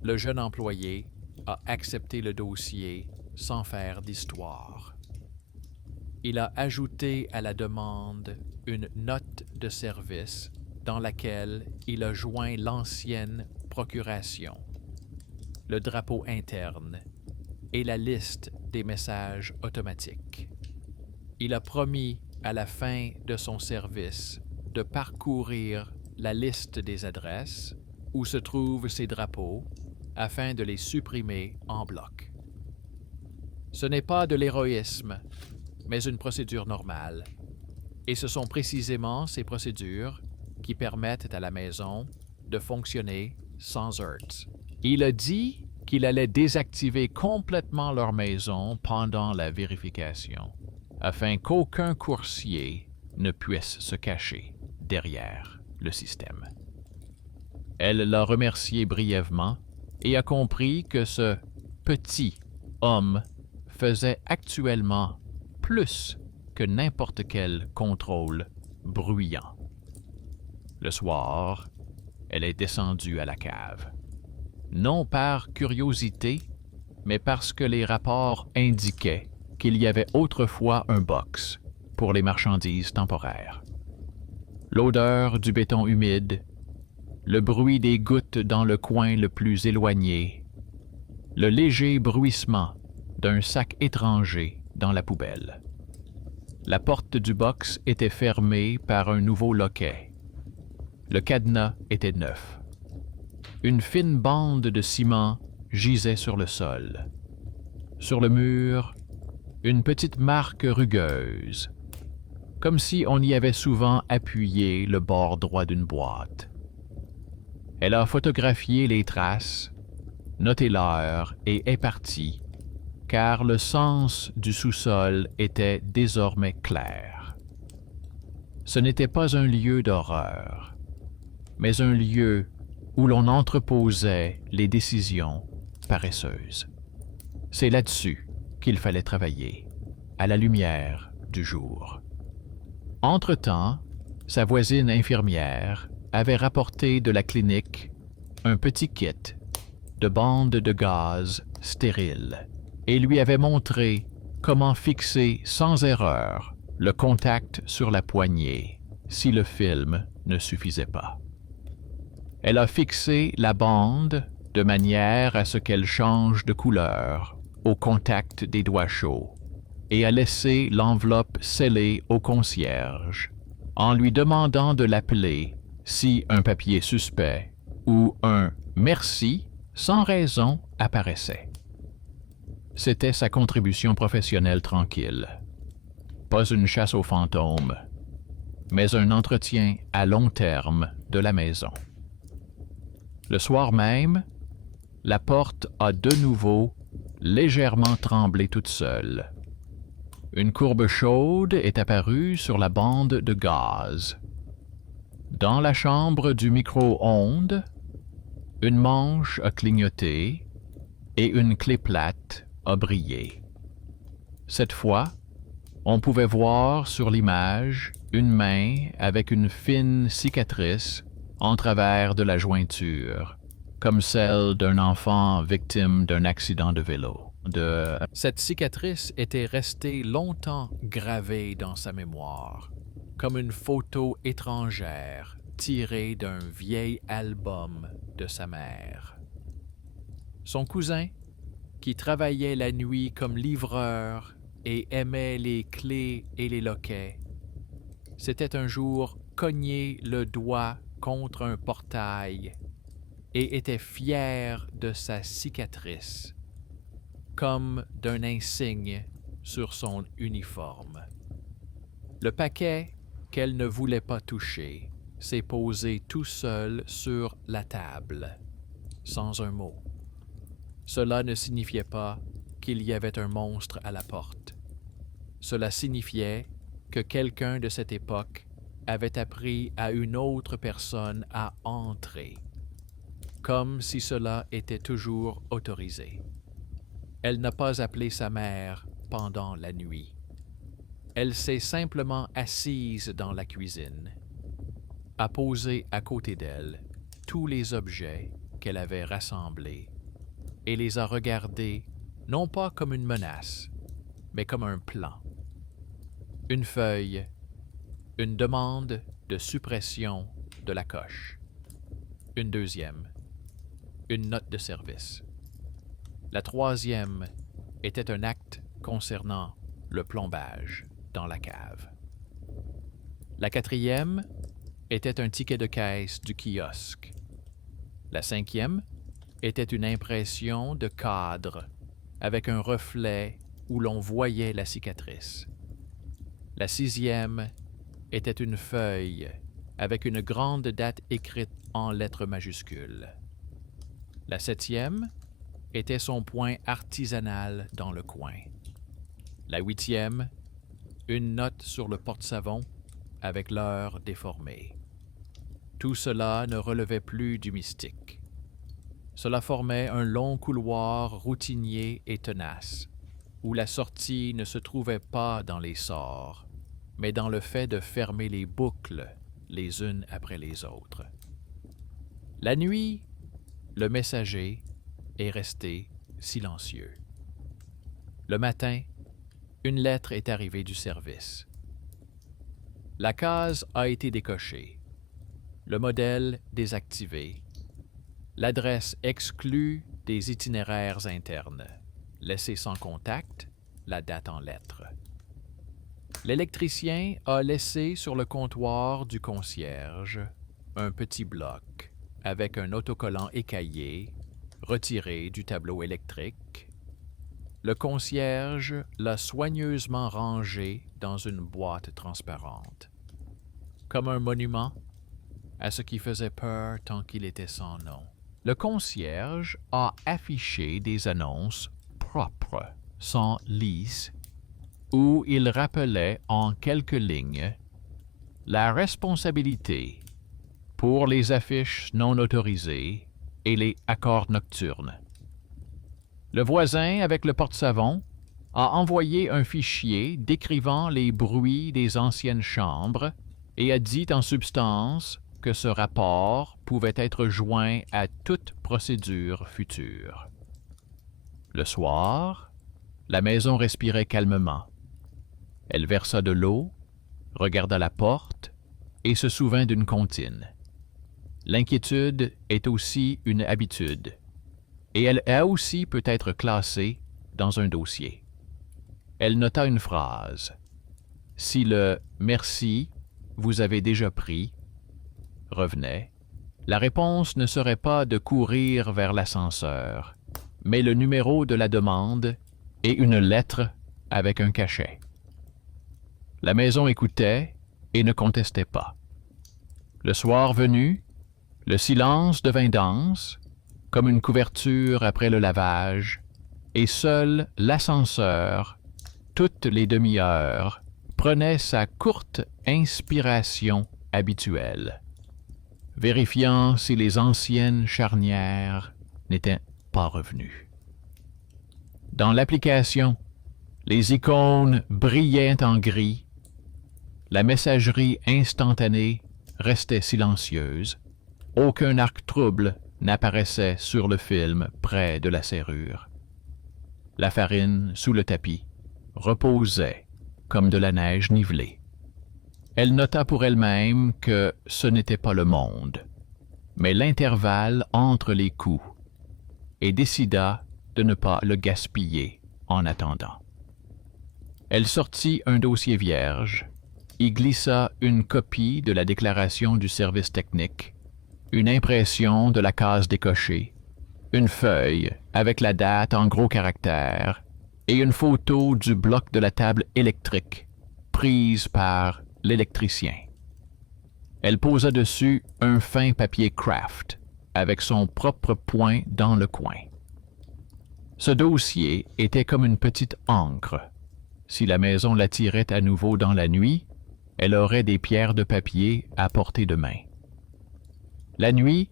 le jeune employé a accepté le dossier sans faire d'histoire. Il a ajouté à la demande une note de service dans laquelle il a joint l'ancienne procuration, le drapeau interne et la liste des messages automatiques. Il a promis à la fin de son service de parcourir la liste des adresses où se trouvent ces drapeaux afin de les supprimer en bloc. Ce n'est pas de l'héroïsme, mais une procédure normale. Et ce sont précisément ces procédures qui permettent à la maison de fonctionner sans Hertz. Il a dit qu'il allait désactiver complètement leur maison pendant la vérification, afin qu'aucun coursier ne puisse se cacher derrière le système. Elle l'a remercié brièvement et a compris que ce petit homme faisait actuellement plus que n'importe quel contrôle bruyant. Le soir, elle est descendue à la cave. Non par curiosité, mais parce que les rapports indiquaient qu'il y avait autrefois un box pour les marchandises temporaires. L'odeur du béton humide, le bruit des gouttes dans le coin le plus éloigné, le léger bruissement d'un sac étranger dans la poubelle. La porte du box était fermée par un nouveau loquet. Le cadenas était neuf. Une fine bande de ciment gisait sur le sol. Sur le mur, une petite marque rugueuse, comme si on y avait souvent appuyé le bord droit d'une boîte. Elle a photographié les traces, noté l'heure et est partie, car le sens du sous-sol était désormais clair. Ce n'était pas un lieu d'horreur, mais un lieu où l'on entreposait les décisions paresseuses. C'est là-dessus qu'il fallait travailler, à la lumière du jour. Entre-temps, sa voisine infirmière avait rapporté de la clinique un petit kit de bandes de gaz stériles et lui avait montré comment fixer sans erreur le contact sur la poignée si le film ne suffisait pas. Elle a fixé la bande de manière à ce qu'elle change de couleur au contact des doigts chauds et a laissé l'enveloppe scellée au concierge en lui demandant de l'appeler si un papier suspect ou un « merci » sans raison apparaissait. C'était sa contribution professionnelle tranquille. Pas une chasse aux fantômes, mais un entretien à long terme de la maison. Le soir même, la porte a de nouveau légèrement tremblé toute seule. Une courbe chaude est apparue sur la bande de gaz. Dans la chambre du micro-ondes, une manche a clignoté et une clé plate a brillé. Cette fois, on pouvait voir sur l'image une main avec une fine cicatrice en travers de la jointure, comme celle d'un enfant victime d'un accident de vélo. Cette cicatrice était restée longtemps gravée dans sa mémoire, comme une photo étrangère tirée d'un vieil album de sa mère. Son cousin, qui travaillait la nuit comme livreur et aimait les clés et les loquets, s'était un jour cogné le doigt contre un portail et était fier de sa cicatrice, comme d'un insigne sur son uniforme. Le paquet qu'elle ne voulait pas toucher s'est posé tout seul sur la table, sans un mot. Cela ne signifiait pas qu'il y avait un monstre à la porte. Cela signifiait que quelqu'un de cette époque avait appris à une autre personne à entrer, comme si cela était toujours autorisé. Elle n'a pas appelé sa mère pendant la nuit. Elle s'est simplement assise dans la cuisine, a posé à côté d'elle tous les objets qu'elle avait rassemblés et les a regardés non pas comme une menace, mais comme un plan. Une feuille, une demande de suppression de la coche. Une deuxième, une note de service. La troisième était un acte concernant le plombage dans la cave. La quatrième était un ticket de caisse du kiosque. La cinquième était une impression de cadre avec un reflet où l'on voyait la cicatrice. La 6e était une feuille avec une grande date écrite en lettres majuscules. La 7e était son poing artisanal dans le coin. La 8e, une note sur le porte-savon avec l'heure déformée. Tout cela ne relevait plus du mystique. Cela formait un long couloir routinier et tenace, où la sortie ne se trouvait pas dans les sorts, mais dans le fait de fermer les boucles les unes après les autres. La nuit, le messager est resté silencieux. Le matin, une lettre est arrivée du service. La case a été décochée, le modèle désactivé, l'adresse exclue des itinéraires internes, laissée sans contact, la date en lettres. L'électricien a laissé sur le comptoir du concierge un petit bloc avec un autocollant écaillé retiré du tableau électrique. Le concierge l'a soigneusement rangé dans une boîte transparente, comme un monument à ce qui faisait peur tant qu'il était sans nom. Le concierge a affiché des annonces propres, sans lice, où il rappelait en quelques lignes la responsabilité pour les affiches non autorisées et les accords nocturnes. Le voisin avec le porte-savon a envoyé un fichier décrivant les bruits des anciennes chambres et a dit en substance que ce rapport pouvait être joint à toute procédure future. Le soir, la maison respirait calmement. Elle versa de l'eau, regarda la porte et se souvint d'une comptine. L'inquiétude est aussi une habitude, et elle a aussi peut être classée dans un dossier. Elle nota une phrase. Si le « merci, vous avez déjà pris » revenait, la réponse ne serait pas de courir vers l'ascenseur, mais le numéro de la demande et une lettre avec un cachet. La maison écoutait et ne contestait pas. Le soir venu, le silence devint dense, comme une couverture après le lavage, et seul l'ascenseur, toutes les demi-heures, prenait sa courte inspiration habituelle, vérifiant si les anciennes charnières n'étaient pas revenues. Dans l'application, les icônes brillaient en gris, la messagerie instantanée restait silencieuse, aucun arc trouble n'apparaissait sur le film près de la serrure. La farine sous le tapis reposait comme de la neige nivelée. Elle nota pour elle-même que ce n'était pas le monde, mais l'intervalle entre les coups, et décida de ne pas le gaspiller en attendant. Elle sortit un dossier vierge, y glissa une copie de la déclaration du service technique, une impression de la case décochée, une feuille avec la date en gros caractères et une photo du bloc de la table électrique prise par l'électricien. Elle posa dessus un fin papier craft avec son propre poing dans le coin. Ce dossier était comme une petite encre. Si la maison l'attirait à nouveau dans la nuit, elle aurait des pierres de papier à portée de main. La nuit,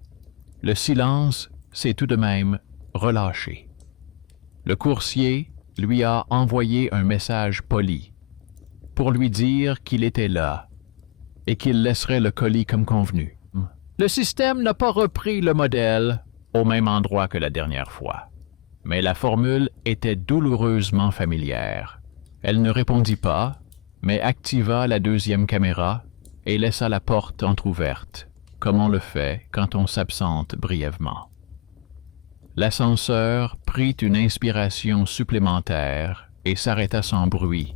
le silence s'est tout de même relâché. Le coursier lui a envoyé un message poli pour lui dire qu'il était là et qu'il laisserait le colis comme convenu. Le système n'a pas repris le modèle au même endroit que la dernière fois, mais la formule était douloureusement familière. Elle ne répondit pas, mais activa la deuxième caméra et laissa la porte entr'ouverte, comme on le fait quand on s'absente brièvement. L'ascenseur prit une inspiration supplémentaire et s'arrêta sans bruit.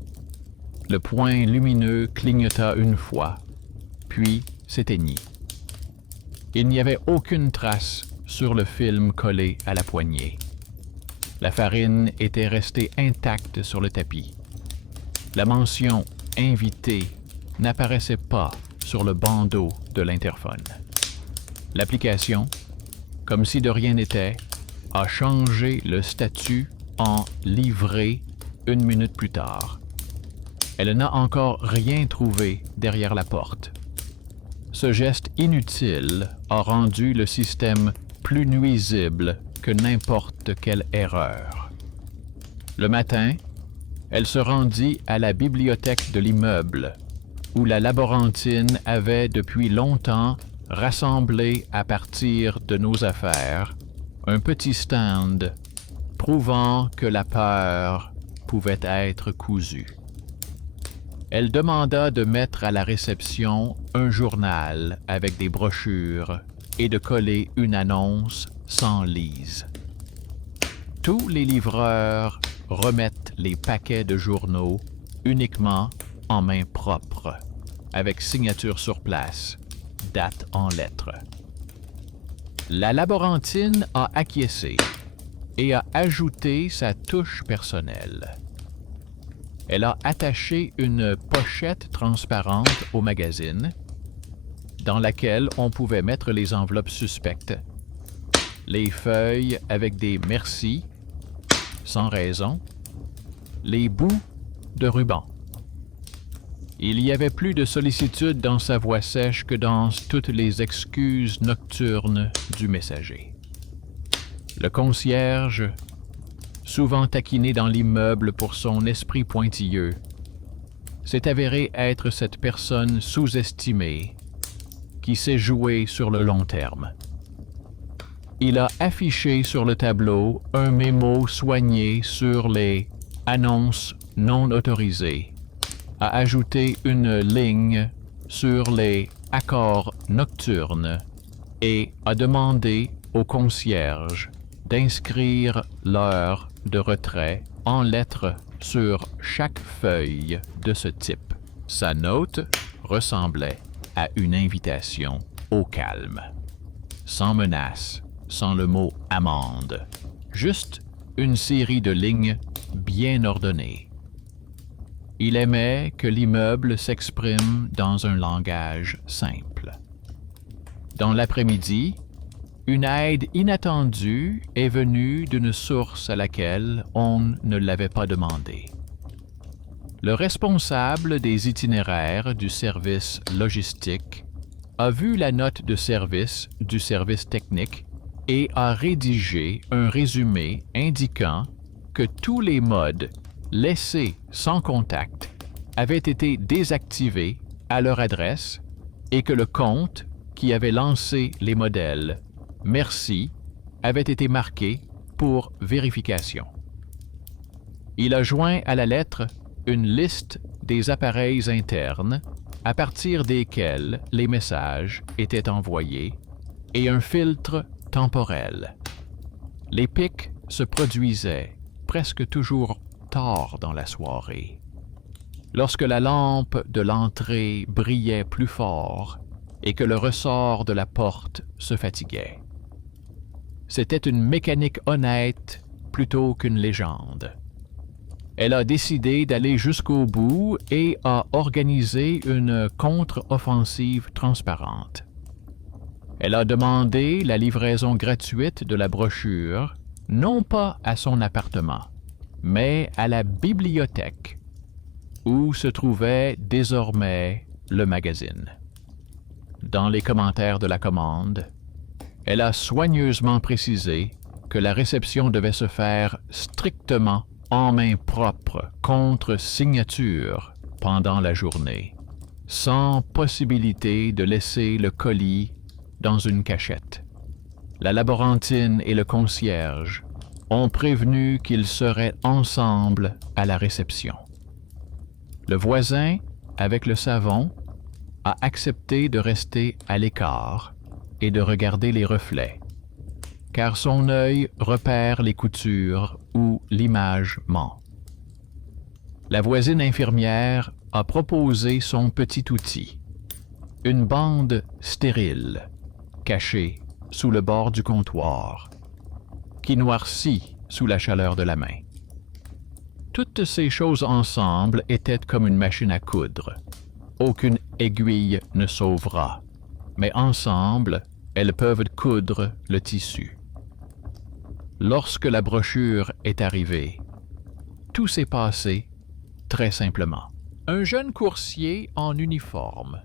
Le point lumineux clignota une fois, puis s'éteignit. Il n'y avait aucune trace sur le film collé à la poignée. La farine était restée intacte sur le tapis. La mention « Invité » n'apparaissait pas sur le bandeau de l'interphone. L'application, comme si de rien n'était, a changé le statut en « Livré » 1 minute plus tard. Elle n'a encore rien trouvé derrière la porte. Ce geste inutile a rendu le système plus nuisible que n'importe quelle erreur. Le matin, elle se rendit à la bibliothèque de l'immeuble, où la laborantine avait depuis longtemps rassemblé à partir de nos affaires un petit stand prouvant que la peur pouvait être cousue. Elle demanda de mettre à la réception un journal avec des brochures et de coller une annonce sans lise. Tous les livreurs remettent les paquets de journaux uniquement en main propre, avec signature sur place, date en lettres. La laborantine a acquiescé et a ajouté sa touche personnelle. Elle a attaché une pochette transparente au magazine, dans laquelle on pouvait mettre les enveloppes suspectes, les feuilles avec des merci, sans raison, les bouts de ruban. Il y avait plus de sollicitude dans sa voix sèche que dans toutes les excuses nocturnes du messager. Le concierge, souvent taquiné dans l'immeuble pour son esprit pointilleux, s'est avéré être cette personne sous-estimée qui sait jouer sur le long terme. Il a affiché sur le tableau un mémo soigné sur les « annonces non autorisées », a ajouté une ligne sur les « accords nocturnes » et a demandé au concierge d'inscrire l'heure de retrait en lettres sur chaque feuille de ce type. Sa note ressemblait à une invitation au calme, sans menace, sans le mot « amende », juste une série de lignes bien ordonnées. Il aimait que l'immeuble s'exprime dans un langage simple. Dans l'après-midi, une aide inattendue est venue d'une source à laquelle on ne l'avait pas demandé. Le responsable des itinéraires du service logistique a vu la note de service du service technique et a rédigé un résumé indiquant que tous les modes laissés sans contact avaient été désactivés à leur adresse et que le compte qui avait lancé les modèles « Merci » avait été marqué pour vérification. Il a joint à la lettre une liste des appareils internes à partir desquels les messages étaient envoyés et un filtre temporel. Les pics se produisaient presque toujours tard dans la soirée, lorsque la lampe de l'entrée brillait plus fort et que le ressort de la porte se fatiguait. C'était une mécanique honnête plutôt qu'une légende. Elle a décidé d'aller jusqu'au bout et a organisé une contre-offensive transparente. Elle a demandé la livraison gratuite de la brochure, non pas à son appartement, mais à la bibliothèque, où se trouvait désormais le magazine. Dans les commentaires de la commande, elle a soigneusement précisé que la réception devait se faire strictement en main propre, contre signature, pendant la journée, sans possibilité de laisser le colis dans une cachette. La laborantine et le concierge ont prévenu qu'ils seraient ensemble à la réception. Le voisin, avec le savon, a accepté de rester à l'écart et de regarder les reflets, car son œil repère les coutures où l'image ment. La voisine infirmière a proposé son petit outil, une bande stérile, cachée sous le bord du comptoir, qui noircit sous la chaleur de la main. Toutes ces choses ensemble étaient comme une machine à coudre. Aucune aiguille ne sauvera, mais ensemble, elles peuvent coudre le tissu. Lorsque la brochure est arrivée, tout s'est passé très simplement. Un jeune coursier en uniforme,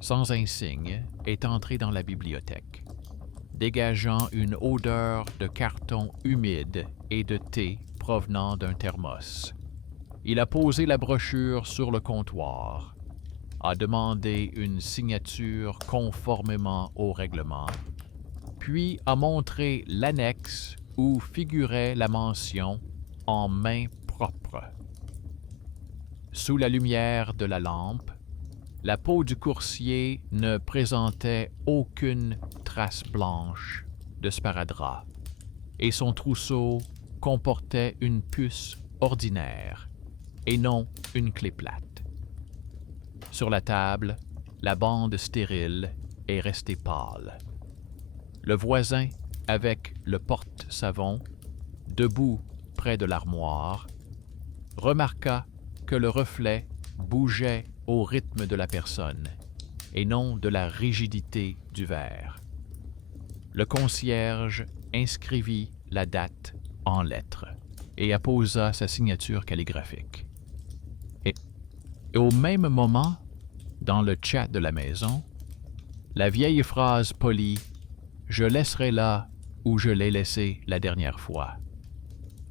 sans insigne, est entré dans la bibliothèque, dégageant une odeur de carton humide et de thé provenant d'un thermos. Il a posé la brochure sur le comptoir, a demandé une signature conformément au règlement, puis a montré l'annexe où figurait la mention « en main propre ». Sous la lumière de la lampe, la peau du coursier ne présentait aucune trace blanche de sparadrap et son trousseau comportait une puce ordinaire et non une clé plate. Sur la table, la bande stérile est restée pâle. Le voisin, avec le porte-savon, debout près de l'armoire, remarqua que le reflet bougeait au rythme de la personne et non de la rigidité du verre. Le concierge inscrivit la date en lettres et apposa sa signature calligraphique. Et au même moment, dans le chat de la maison, la vieille phrase polie « Je laisserai là où je l'ai laissé la dernière fois »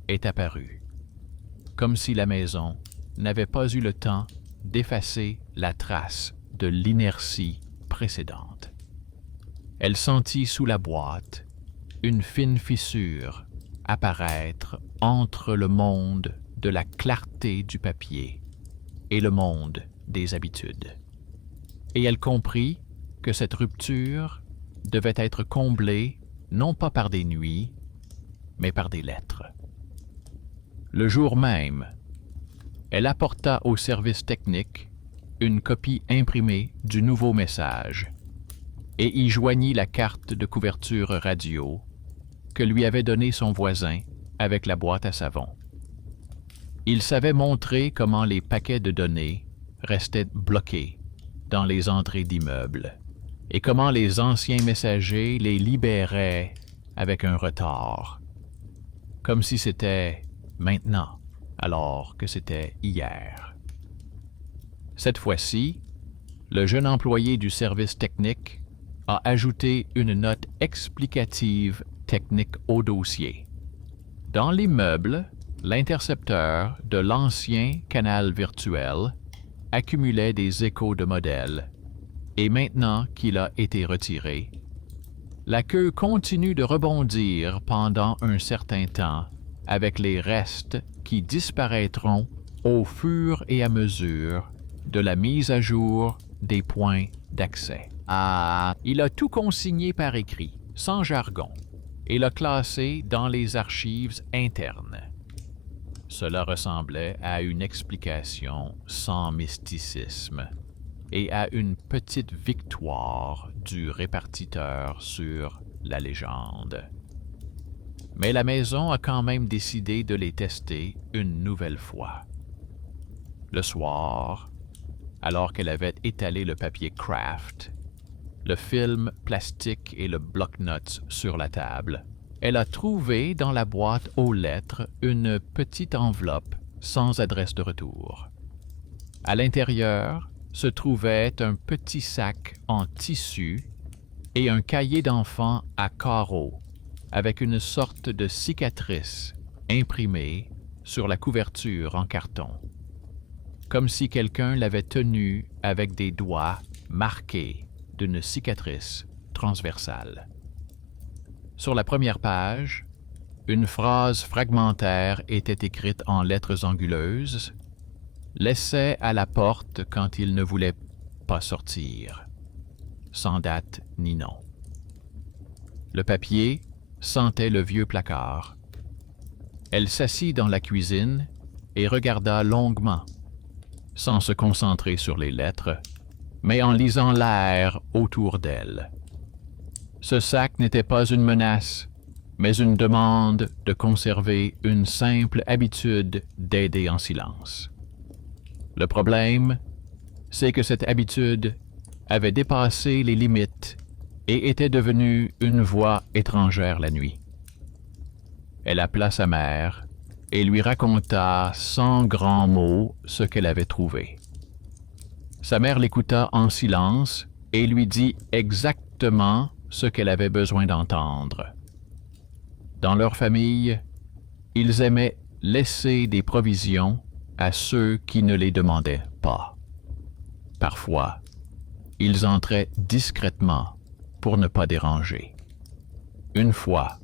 est apparue, comme si la maison n'avait pas eu le temps d'effacer la trace de l'inertie précédente. Elle sentit sous la boîte une fine fissure apparaître entre le monde de la clarté du papier et le monde des habitudes. Et elle comprit que cette rupture devait être comblée non pas par des nuits, mais par des lettres. Le jour même, elle apporta au service technique une copie imprimée du nouveau message et y joignit la carte de couverture radio que lui avait donnée son voisin avec la boîte à savon. Il savait montrer comment les paquets de données restaient bloqués dans les entrées d'immeubles et comment les anciens messagers les libéraient avec un retard, comme si c'était maintenant, alors que c'était hier. Cette fois-ci, le jeune employé du service technique a ajouté une note explicative technique au dossier. Dans l'immeuble, l'intercepteur de l'ancien canal virtuel accumulait des échos de modèles, et maintenant qu'il a été retiré, la queue continue de rebondir pendant un certain temps avec les restes qui disparaîtront au fur et à mesure de la mise à jour des points d'accès. Il a tout consigné par écrit, sans jargon, et l'a classé dans les archives internes. Cela ressemblait à une explication sans mysticisme et à une petite victoire du répartiteur sur la légende. Mais la maison a quand même décidé de les tester une nouvelle fois. Le soir, alors qu'elle avait étalé le papier craft, le film plastique et le bloc-notes sur la table, elle a trouvé dans la boîte aux lettres une petite enveloppe sans adresse de retour. À l'intérieur se trouvait un petit sac en tissu et un cahier d'enfant à carreaux avec une sorte de cicatrice imprimée sur la couverture en carton, comme si quelqu'un l'avait tenu avec des doigts marqués d'une cicatrice transversale. Sur la première page, une phrase fragmentaire était écrite en lettres anguleuses, laissait à la porte quand il ne voulait pas sortir, sans date ni nom. Le papier sentait le vieux placard. Elle s'assit dans la cuisine et regarda longuement, sans se concentrer sur les lettres, mais en lisant l'air autour d'elle. Ce sac n'était pas une menace, mais une demande de conserver une simple habitude d'aider en silence. Le problème, c'est que cette habitude avait dépassé les limites et était devenue une voix étrangère la nuit. Elle appela sa mère et lui raconta sans grands mots ce qu'elle avait trouvé. Sa mère l'écouta en silence et lui dit exactement ce qu'elle avait besoin d'entendre. Dans leur famille, ils aimaient laisser des provisions à ceux qui ne les demandaient pas. Parfois, ils entraient discrètement pour ne pas déranger. Une fois,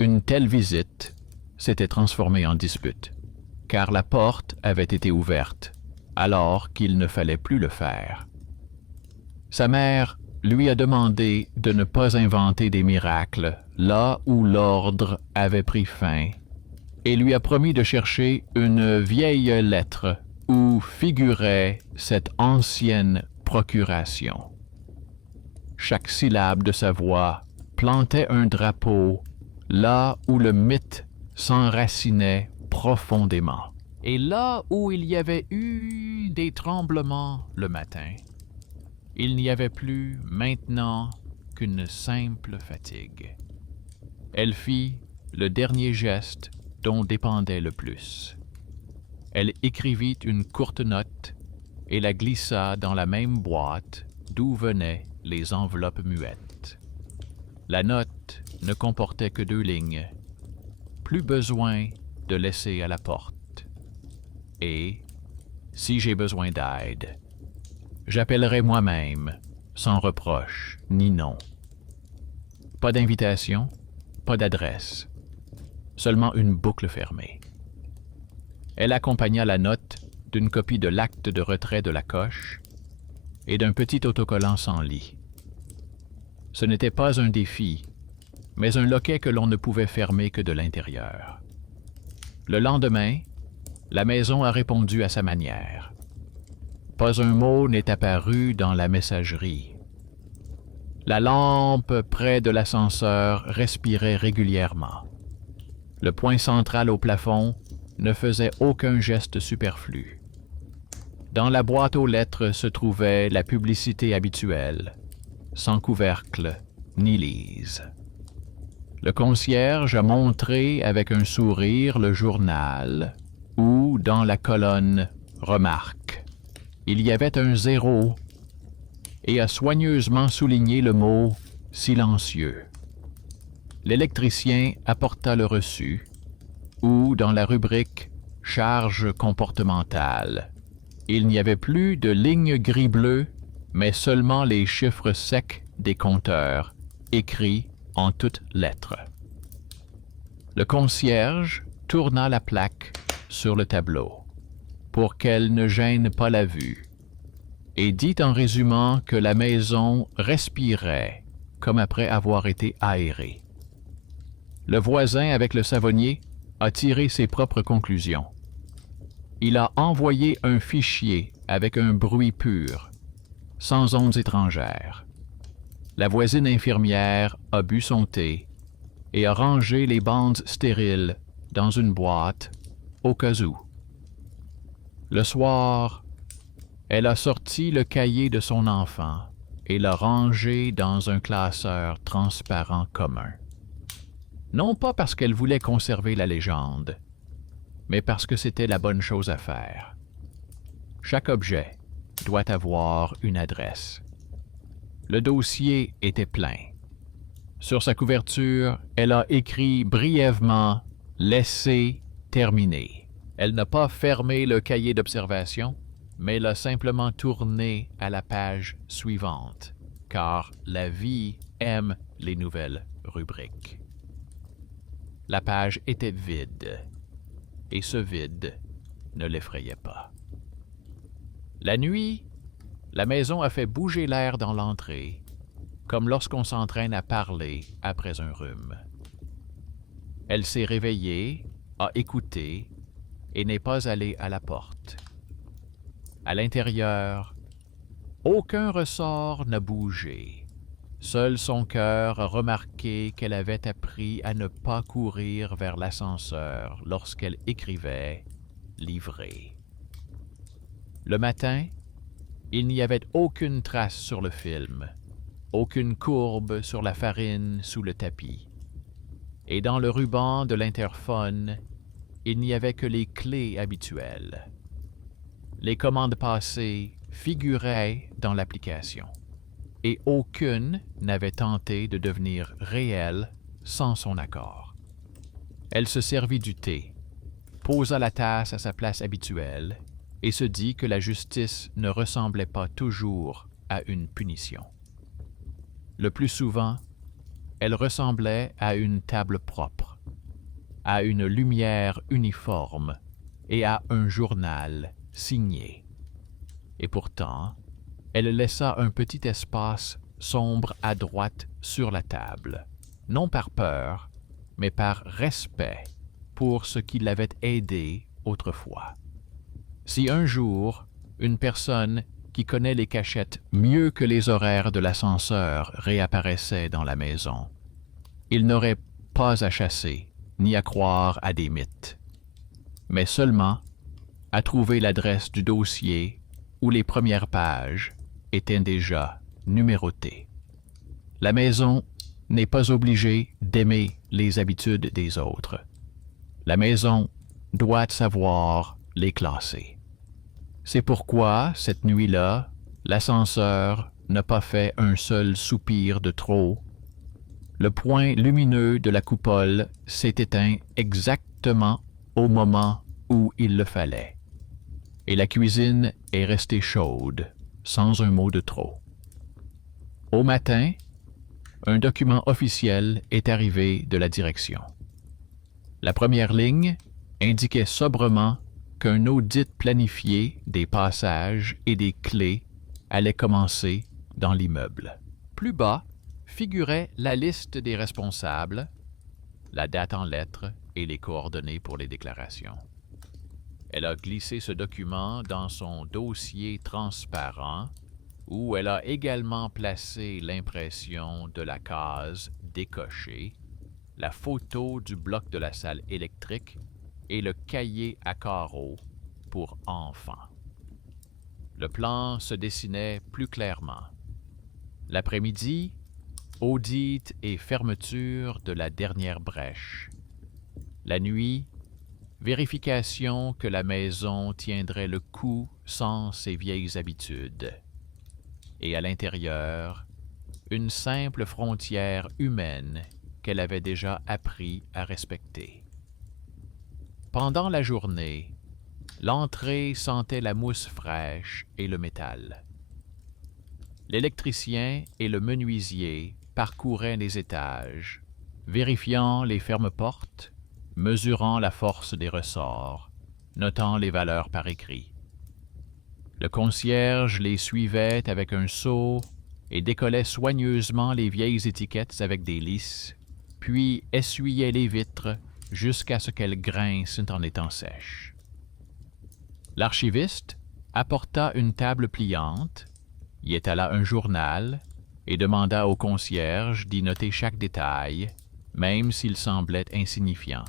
une telle visite s'était transformée en dispute, car la porte avait été ouverte alors qu'il ne fallait plus le faire. Sa mère lui a demandé de ne pas inventer des miracles là où l'ordre avait pris fin et lui a promis de chercher une vieille lettre où figurait cette ancienne procuration. Chaque syllabe de sa voix plantait un drapeau là où le mythe s'enracinait profondément. Et là où il y avait eu des tremblements le matin, il n'y avait plus maintenant qu'une simple fatigue. Elle fit le dernier geste dont dépendait le plus. Elle écrivit une courte note et la glissa dans la même boîte d'où venaient les enveloppes muettes. La note ne comportait que 2 lignes. Plus besoin de laisser à la porte. Et, si j'ai besoin d'aide, j'appellerai moi-même, sans reproche ni nom. Pas d'invitation, pas d'adresse, seulement une boucle fermée. Elle accompagna la note d'une copie de l'acte de retrait de la coche et d'un petit autocollant sans lit. Ce n'était pas un défi, mais un loquet que l'on ne pouvait fermer que de l'intérieur. Le lendemain, la maison a répondu à sa manière. Pas un mot n'est apparu dans la messagerie. La lampe près de l'ascenseur respirait régulièrement. Le point central au plafond ne faisait aucun geste superflu. Dans la boîte aux lettres se trouvait la publicité habituelle, sans couvercle ni lise. Le concierge a montré avec un sourire le journal où, dans la colonne « Remarque », il y avait un 0 et a soigneusement souligné le mot « silencieux ». L'électricien apporta le reçu, où, dans la rubrique « Charge comportementale », il n'y avait plus de lignes gris-bleu, mais seulement les chiffres secs des compteurs, écrits en toutes lettres. Le concierge tourna la plaque sur le tableau, pour qu'elle ne gêne pas la vue, et dit en résumant que la maison respirait comme après avoir été aérée. Le voisin avec le savonnier a tiré ses propres conclusions. Il a envoyé un fichier avec un bruit pur, sans ondes étrangères. La voisine infirmière a bu son thé et a rangé les bandes stériles dans une boîte au cas où. Le soir, elle a sorti le cahier de son enfant et l'a rangé dans un classeur transparent commun. Non pas parce qu'elle voulait conserver la légende, mais parce que c'était la bonne chose à faire. Chaque objet doit avoir une adresse. Le dossier était plein. Sur sa couverture, elle a écrit brièvement « Laissez terminer ». Elle n'a pas fermé le cahier d'observation, mais l'a simplement tourné à la page suivante, car la vie aime les nouvelles rubriques. La page était vide, et ce vide ne l'effrayait pas. La nuit, la maison a fait bouger l'air dans l'entrée, comme lorsqu'on s'entraîne à parler après un rhume. Elle s'est réveillée, a écouté, et n'est pas allée à la porte. À l'intérieur, aucun ressort n'a bougé, Seul son cœur a remarqué qu'elle avait appris à ne pas courir vers l'ascenseur lorsqu'elle écrivait « livré ». Le matin, il n'y avait aucune trace sur le film, aucune courbe sur la farine sous le tapis. Et dans le ruban de l'interphone, il n'y avait que les clés habituelles. Les commandes passées figuraient dans l'application, et aucune n'avait tenté de devenir réelle sans son accord. Elle se servit du thé, posa la tasse à sa place habituelle et se dit que la justice ne ressemblait pas toujours à une punition. Le plus souvent, elle ressemblait à une table propre, à une lumière uniforme et à un journal signé. Et pourtant, elle laissa un petit espace sombre à droite sur la table, non par peur, mais par respect pour ce qui l'avait aidée autrefois. Si un jour, une personne qui connaît les cachettes mieux que les horaires de l'ascenseur réapparaissait dans la maison, il n'aurait pas à chasser ni à croire à des mythes, mais seulement à trouver l'adresse du dossier où les premières pages étaient déjà numérotées. La maison n'est pas obligée d'aimer les habitudes des autres. La maison doit savoir les classer. C'est pourquoi, cette nuit-là, l'ascenseur n'a pas fait un seul soupir de trop. Le point lumineux de la coupole s'est éteint exactement au moment où il le fallait. Et la cuisine est restée chaude, sans un mot de trop. Au matin, un document officiel est arrivé de la direction. La première ligne indiquait sobrement qu'un audit planifié des passages et des clés allait commencer dans l'immeuble. Plus bas figurait la liste des responsables, la date en lettres et les coordonnées pour les déclarations. Elle a glissé ce document dans son dossier transparent où elle a également placé l'impression de la case décochée, la photo du bloc de la salle électrique et le cahier à carreaux pour enfants. Le plan se dessinait plus clairement. L'après-midi, audit et fermeture de la dernière brèche. La nuit, vérification que la maison tiendrait le coup sans ses vieilles habitudes. Et à l'intérieur, une simple frontière humaine qu'elle avait déjà appris à respecter. Pendant la journée, l'entrée sentait la mousse fraîche et le métal. L'électricien et le menuisier parcouraient les étages, vérifiant les fermes-portes, mesurant la force des ressorts, notant les valeurs par écrit. Le concierge les suivait avec un seau et décollait soigneusement les vieilles étiquettes avec des lisses, puis essuyait les vitres jusqu'à ce qu'elles grincent en étant sèches. L'archiviste apporta une table pliante, y étala un journal et demanda au concierge d'y noter chaque détail, même s'il semblait insignifiant,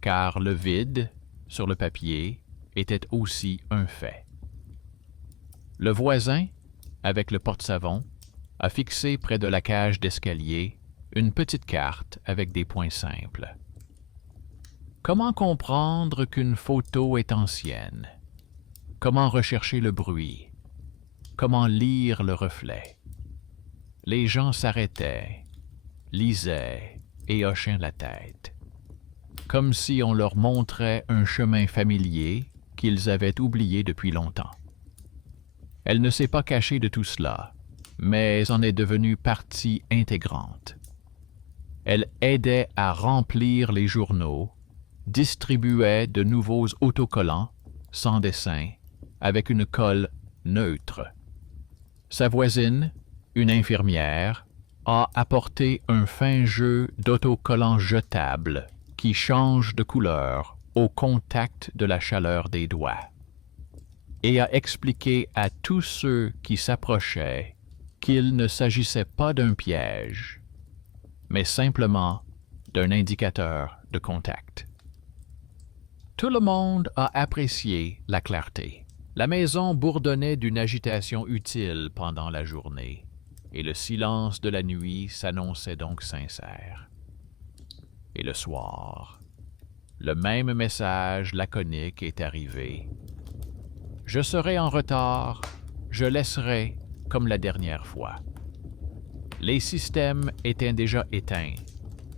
car le vide sur le papier était aussi un fait. Le voisin, avec le porte-savon, a fixé près de la cage d'escalier une petite carte avec des points simples. Comment comprendre qu'une photo est ancienne? Comment rechercher le bruit? Comment lire le reflet? Les gens s'arrêtaient, lisaient et hochaient la tête, comme si on leur montrait un chemin familier qu'ils avaient oublié depuis longtemps. Elle ne s'est pas cachée de tout cela, mais en est devenue partie intégrante. Elle aidait à remplir les journaux, distribuait de nouveaux autocollants, sans dessin, avec une colle neutre. Sa voisine, une infirmière, a apporté un fin jeu d'autocollants jetables qui changent de couleur au contact de la chaleur des doigts, et a expliqué à tous ceux qui s'approchaient qu'il ne s'agissait pas d'un piège, mais simplement d'un indicateur de contact. Tout le monde a apprécié la clarté. La maison bourdonnait d'une agitation utile pendant la journée, et le silence de la nuit s'annonçait donc sincère. Et le soir, le même message laconique est arrivé. Je serai en retard, je laisserai comme la dernière fois. Les systèmes étaient déjà éteints,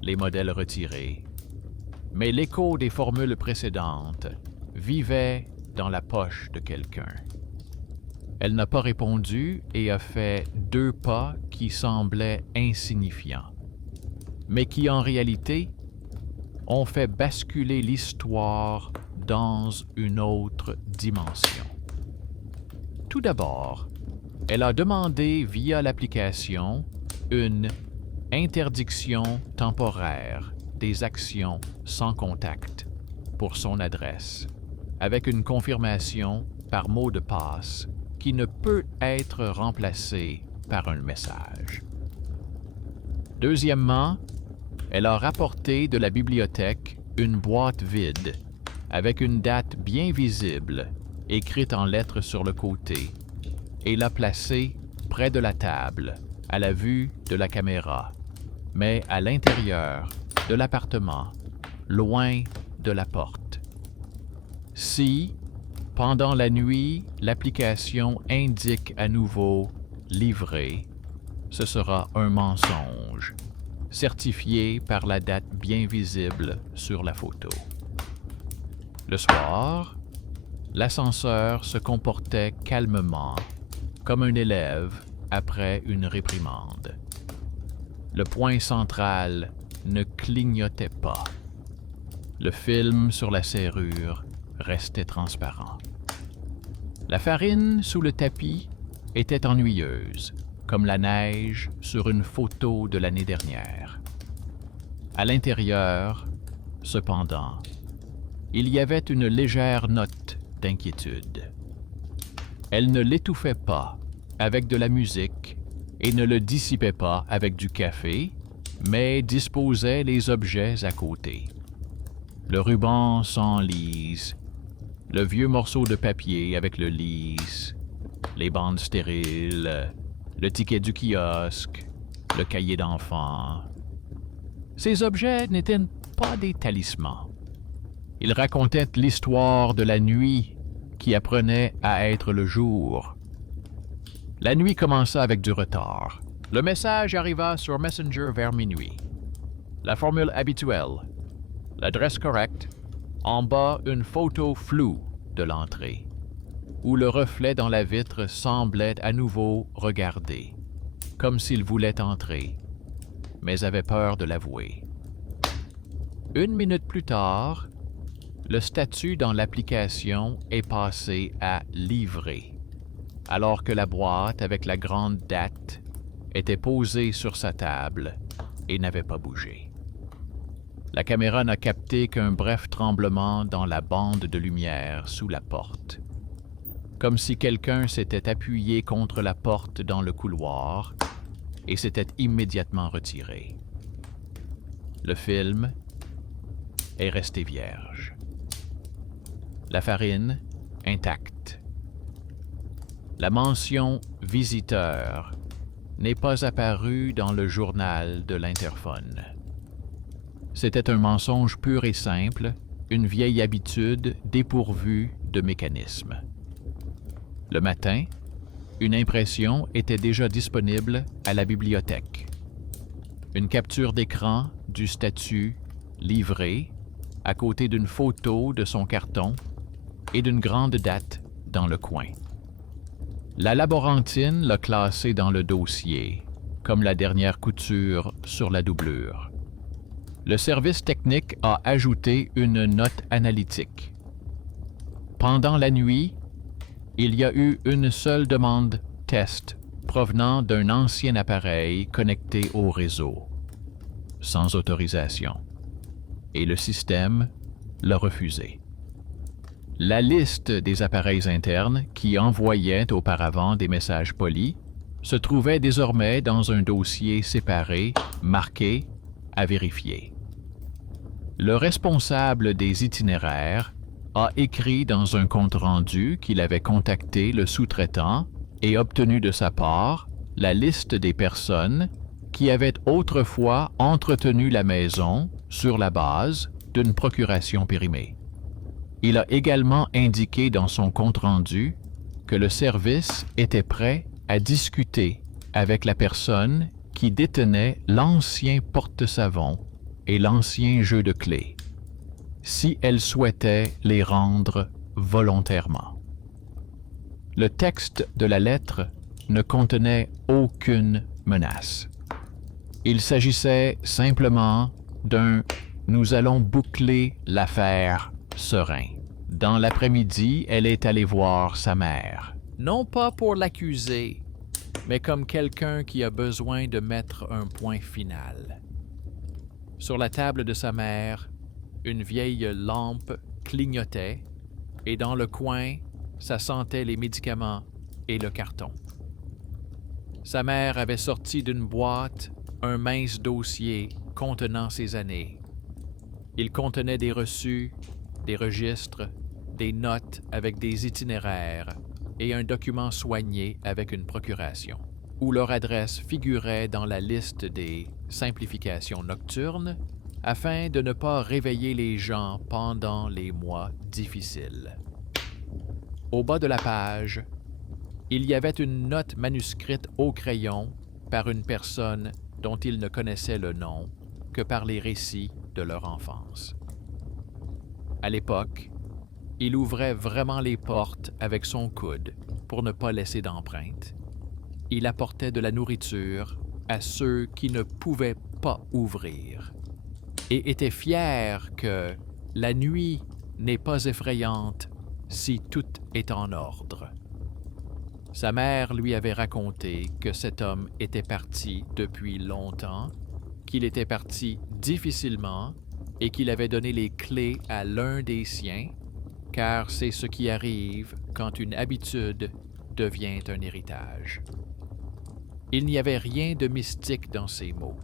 les modèles retirés, mais l'écho des formules précédentes vivait dans la poche de quelqu'un. Elle n'a pas répondu et a fait 2 pas qui semblaient insignifiants, mais qui en réalité ont fait basculer l'histoire dans une autre dimension. Tout d'abord, elle a demandé via l'application une interdiction temporaire des actions sans contact pour son adresse, avec une confirmation par mot de passe qui ne peut être remplacée par un message. Deuxièmement, elle a rapporté de la bibliothèque une boîte vide avec une date bien visible écrite en lettres sur le côté et l'a placée près de la table, à la vue de la caméra, mais à l'intérieur de l'appartement, loin de la porte. Si, pendant la nuit, l'application indique à nouveau « livré », ce sera un mensonge, certifié par la date bien visible sur la photo. Le soir, l'ascenseur se comportait calmement, comme un élève après une réprimande. Le point central ne clignotait pas. Le film sur la serrure restait transparent. La farine sous le tapis était ennuyeuse, comme la neige sur une photo de l'année dernière. À l'intérieur, cependant, il y avait une légère note d'inquiétude. Elle ne l'étouffait pas avec de la musique et ne le dissipait pas avec du café, mais disposait les objets à côté. Le ruban sans lisse, le vieux morceau de papier avec le lisse, les bandes stériles, le ticket du kiosque, le cahier d'enfant. Ces objets n'étaient pas des talismans. Ils racontaient l'histoire de la nuit qui apprenait à être le jour. La nuit commença avec du retard. Le message arriva sur Messenger vers minuit. La formule habituelle, l'adresse correcte, en bas une photo floue de l'entrée, où le reflet dans la vitre semblait à nouveau regarder, comme s'il voulait entrer, mais avait peur de l'avouer. 1 minute plus tard, le statut dans l'application est passé à « livrer », alors que la boîte avec la grande date était posée sur sa table et n'avait pas bougé. La caméra n'a capté qu'un bref tremblement dans la bande de lumière sous la porte, comme si quelqu'un s'était appuyé contre la porte dans le couloir et s'était immédiatement retiré. Le film est resté vierge. La farine intacte. La mention « visiteur » n'est pas apparue dans le journal de l'interphone. C'était un mensonge pur et simple, une vieille habitude dépourvue de mécanisme. Le matin, une impression était déjà disponible à la bibliothèque. Une capture d'écran du statut « livré » à côté d'une photo de son carton et d'une grande date dans le coin. La laborantine l'a classé dans le dossier, comme la dernière couture sur la doublure. Le service technique a ajouté une note analytique. Pendant la nuit, il y a eu une seule demande test provenant d'un ancien appareil connecté au réseau, sans autorisation, et le système l'a refusé. La liste des appareils internes qui envoyaient auparavant des messages polis se trouvait désormais dans un dossier séparé, marqué « à vérifier ». Le responsable des itinéraires a écrit dans un compte-rendu qu'il avait contacté le sous-traitant et obtenu de sa part la liste des personnes qui avaient autrefois entretenu la maison sur la base d'une procuration périmée. Il a également indiqué dans son compte-rendu que le service était prêt à discuter avec la personne qui détenait l'ancien porte-savon et l'ancien jeu de clés, si elle souhaitait les rendre volontairement. Le texte de la lettre ne contenait aucune menace. Il s'agissait simplement d'un « nous allons boucler l'affaire serein ». Dans l'après-midi, elle est allée voir sa mère. Non pas pour l'accuser, mais comme quelqu'un qui a besoin de mettre un point final. Sur la table de sa mère, une vieille lampe clignotait et dans le coin, ça sentait les médicaments et le carton. Sa mère avait sorti d'une boîte un mince dossier contenant ses années. Il contenait des reçus, des registres, des notes avec des itinéraires et un document soigné avec une procuration, où leur adresse figurait dans la liste des simplifications nocturnes afin de ne pas réveiller les gens pendant les mois difficiles. Au bas de la page, il y avait une note manuscrite au crayon par une personne dont ils ne connaissaient le nom que par les récits de leur enfance. À l'époque, il ouvrait vraiment les portes avec son coude pour ne pas laisser d'empreinte. Il apportait de la nourriture à ceux qui ne pouvaient pas ouvrir et était fier que la nuit n'est pas effrayante si tout est en ordre. Sa mère lui avait raconté que cet homme était parti depuis longtemps, qu'il était parti difficilement et qu'il avait donné les clés à l'un des siens, car c'est ce qui arrive quand une habitude devient un héritage. Il n'y avait rien de mystique dans ces mots.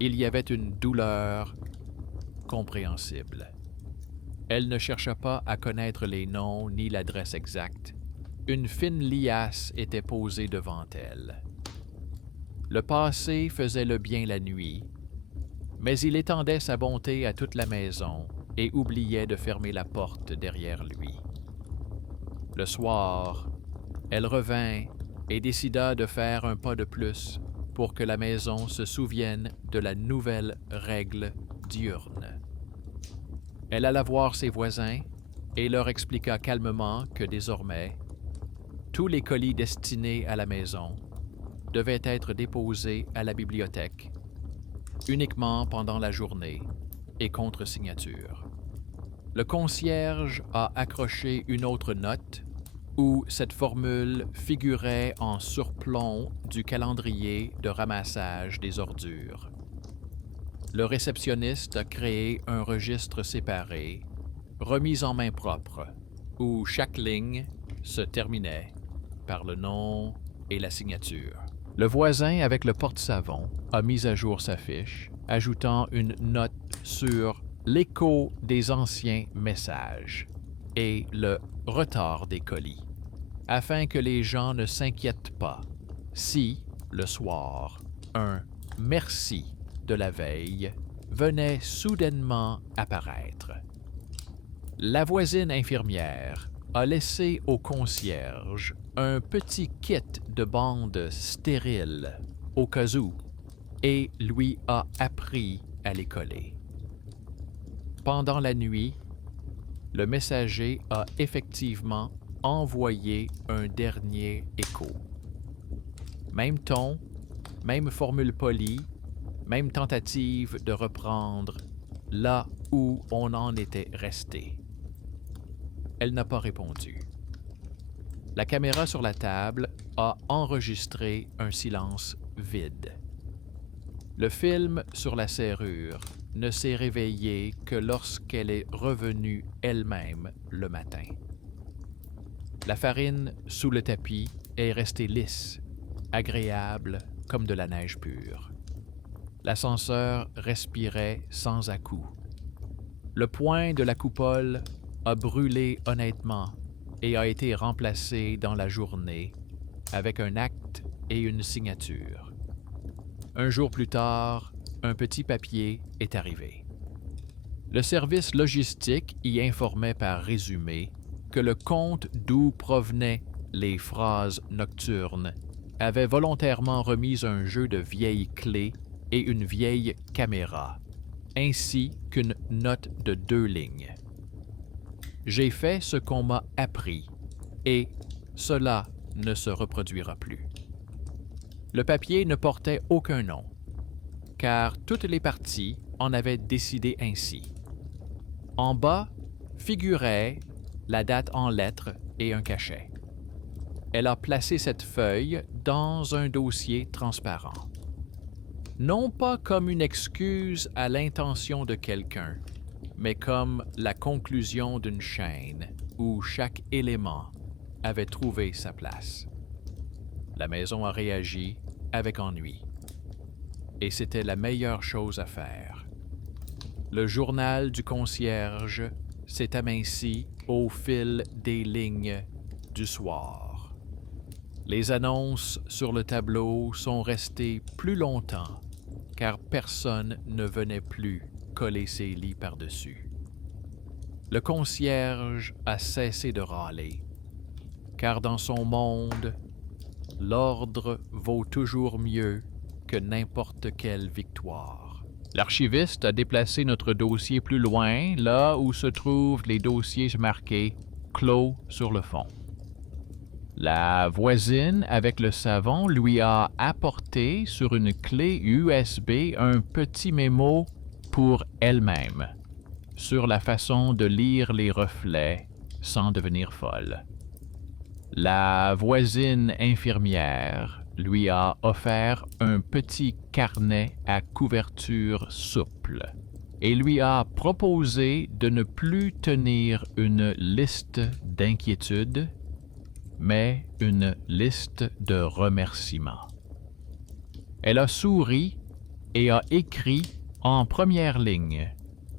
Il y avait une douleur compréhensible. Elle ne chercha pas à connaître les noms ni l'adresse exacte. Une fine liasse était posée devant elle. Le passé faisait le bien la nuit, mais il étendait sa bonté à toute la maison et oubliait de fermer la porte derrière lui. Le soir, elle revint et décida de faire un pas de plus pour que la maison se souvienne de la nouvelle règle diurne. Elle alla voir ses voisins et leur expliqua calmement que désormais, tous les colis destinés à la maison devaient être déposés à la bibliothèque, uniquement pendant la journée et contre signature. Le concierge a accroché une autre note où cette formule figurait en surplomb du calendrier de ramassage des ordures. Le réceptionniste a créé un registre séparé, remis en main propre, où chaque ligne se terminait par le nom et la signature. Le voisin avec le porte-savon a mis à jour sa fiche, ajoutant une note sur l'écho des anciens messages et le retard des colis, afin que les gens ne s'inquiètent pas si, le soir, un « merci » de la veille venait soudainement apparaître. La voisine infirmière a laissé au concierge un petit kit de bandes stériles au cas où et lui a appris à les coller. Pendant la nuit, le messager a effectivement envoyé un dernier écho. Même ton, même formule polie, même tentative de reprendre là où on en était resté. Elle n'a pas répondu. La caméra sur la table a enregistré un silence vide. Le film sur la serrure ne s'est réveillé que lorsqu'elle est revenue elle-même le matin. La farine sous le tapis est restée lisse agréable comme de la neige pure. L'ascenseur respirait sans à-coups. Le point de la coupole a brûlé honnêtement et a été remplacé dans la journée avec un acte et une signature. Un jour plus tard, un petit papier est arrivé. Le service logistique y informait par résumé que le compte d'où provenaient les phrases nocturnes avait volontairement remis un jeu de vieilles clés et une vieille caméra, ainsi qu'une note de 2 lignes. J'ai fait ce qu'on m'a appris, et cela ne se reproduira plus. Le papier ne portait aucun nom, car toutes les parties en avaient décidé ainsi. En bas figurait la date en lettres et un cachet. Elle a placé cette feuille dans un dossier transparent. Non pas comme une excuse à l'intention de quelqu'un, mais comme la conclusion d'une chaîne où chaque élément avait trouvé sa place. La maison a réagi avec ennui. Et c'était la meilleure chose à faire. Le journal du concierge s'est aminci au fil des lignes du soir. Les annonces sur le tableau sont restées plus longtemps, car personne ne venait plus coller ses lits par-dessus. Le concierge a cessé de râler, car dans son monde, l'ordre vaut toujours mieux que n'importe quelle victoire. L'archiviste a déplacé notre dossier plus loin, là où se trouvent les dossiers marqués « Clos » sur le fond. La voisine avec le savon lui a apporté sur une clé USB un petit mémo pour elle-même, sur la façon de lire les reflets sans devenir folle. La voisine infirmière lui a offert un petit carnet à couverture souple et lui a proposé de ne plus tenir une liste d'inquiétudes, mais une liste de remerciements. Elle a souri et a écrit en première ligne: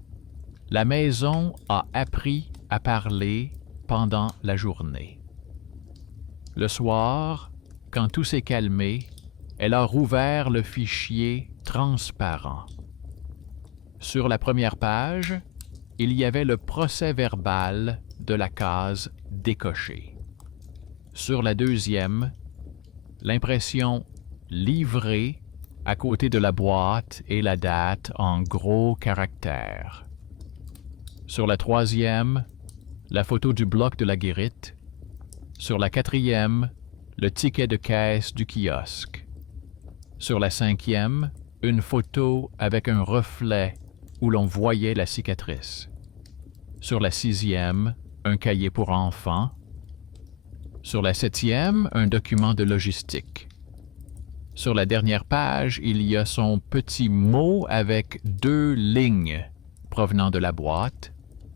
« La maison a appris à parler pendant la journée. » Le soir, quand tout s'est calmé, elle a rouvert le fichier transparent. Sur la première page, il y avait le procès-verbal de la case décochée. Sur la deuxième, l'impression « livré » à côté de la boîte et la date en gros caractères. Sur la troisième, la photo du bloc de la guérite. Sur la quatrième, le ticket de caisse du kiosque. Sur la cinquième, une photo avec un reflet où l'on voyait la cicatrice. Sur la sixième, un cahier pour enfants. Sur la septième, un document de logistique. Sur la dernière page, il y a son petit mot avec 2 lignes provenant de la boîte,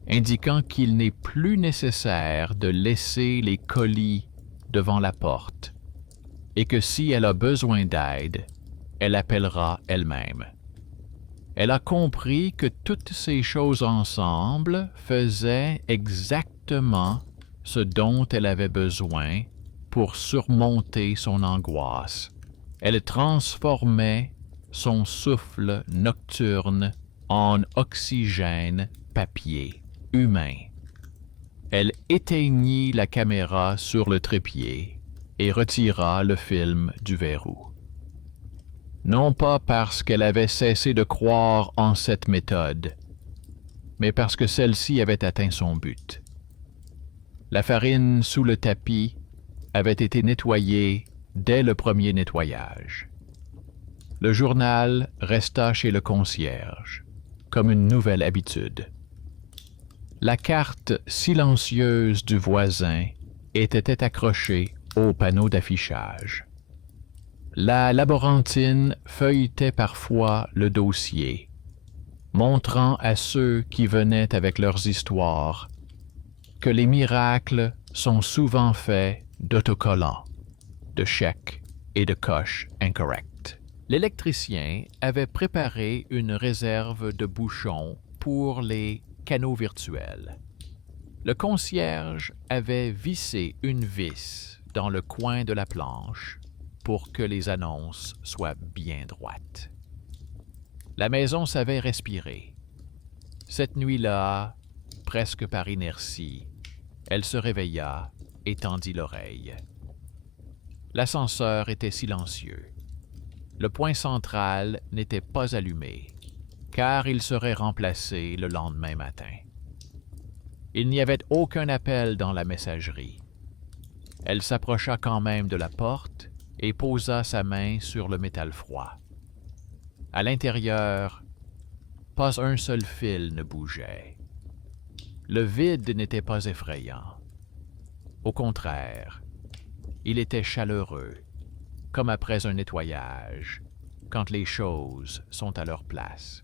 indiquant qu'il n'est plus nécessaire de laisser les colis devant la porte et que si elle a besoin d'aide, elle appellera elle-même. Elle a compris que toutes ces choses ensemble faisaient exactement ce dont elle avait besoin pour surmonter son angoisse. Elle transformait son souffle nocturne en oxygène papier humain. Elle éteignit la caméra sur le trépied et retira le film du verrou. Non pas parce qu'elle avait cessé de croire en cette méthode, mais parce que celle-ci avait atteint son but. La farine sous le tapis avait été nettoyée dès le premier nettoyage. Le journal resta chez le concierge, comme une nouvelle habitude. La carte silencieuse du voisin était accrochée au panneau d'affichage. La laborantine feuilletait parfois le dossier, montrant à ceux qui venaient avec leurs histoires que les miracles sont souvent faits d'autocollants, de chèques et de coches incorrectes. L'électricien avait préparé une réserve de bouchons pour les canaux virtuels. Le concierge avait vissé une vis dans le coin de la planche pour que les annonces soient bien droites. La maison savait respirer. Cette nuit-là, presque par inertie, elle se réveilla et tendit l'oreille. L'ascenseur était silencieux. Le point central n'était pas allumé, car il serait remplacé le lendemain matin. Il n'y avait aucun appel dans la messagerie. Elle s'approcha quand même de la porte et posa sa main sur le métal froid. À l'intérieur, pas un seul fil ne bougeait. Le vide n'était pas effrayant. Au contraire, il était chaleureux, comme après un nettoyage, quand les choses sont à leur place.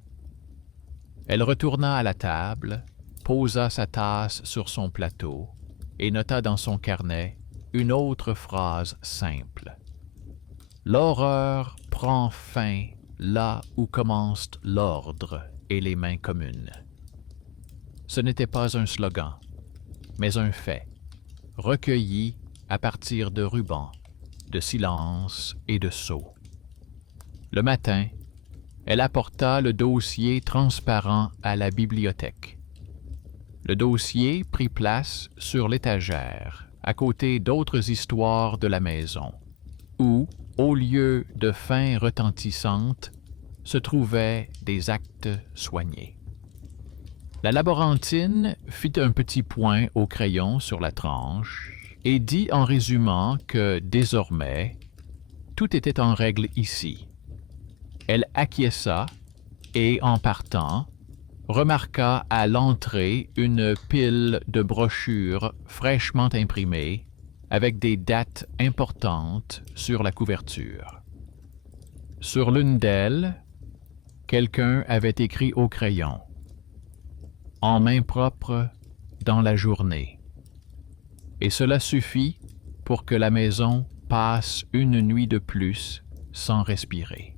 Elle retourna à la table, posa sa tasse sur son plateau et nota dans son carnet une autre phrase simple. L'horreur prend fin là où commence l'ordre et les mains communes. Ce n'était pas un slogan, mais un fait, recueilli à partir de rubans, de silence et de sceaux. Le matin, elle apporta le dossier transparent à la bibliothèque. Le dossier prit place sur l'étagère, à côté d'autres histoires de la maison, où, au lieu de fins retentissantes, se trouvaient des actes soignés. La laborantine fit un petit point au crayon sur la tranche et dit en résumant que, désormais, tout était en règle ici. Elle acquiesça et, en partant, remarqua à l'entrée une pile de brochures fraîchement imprimées avec des dates importantes sur la couverture. Sur l'une d'elles, quelqu'un avait écrit au crayon « En main propre dans la journée ». Et cela suffit pour que la maison passe une nuit de plus sans respirer.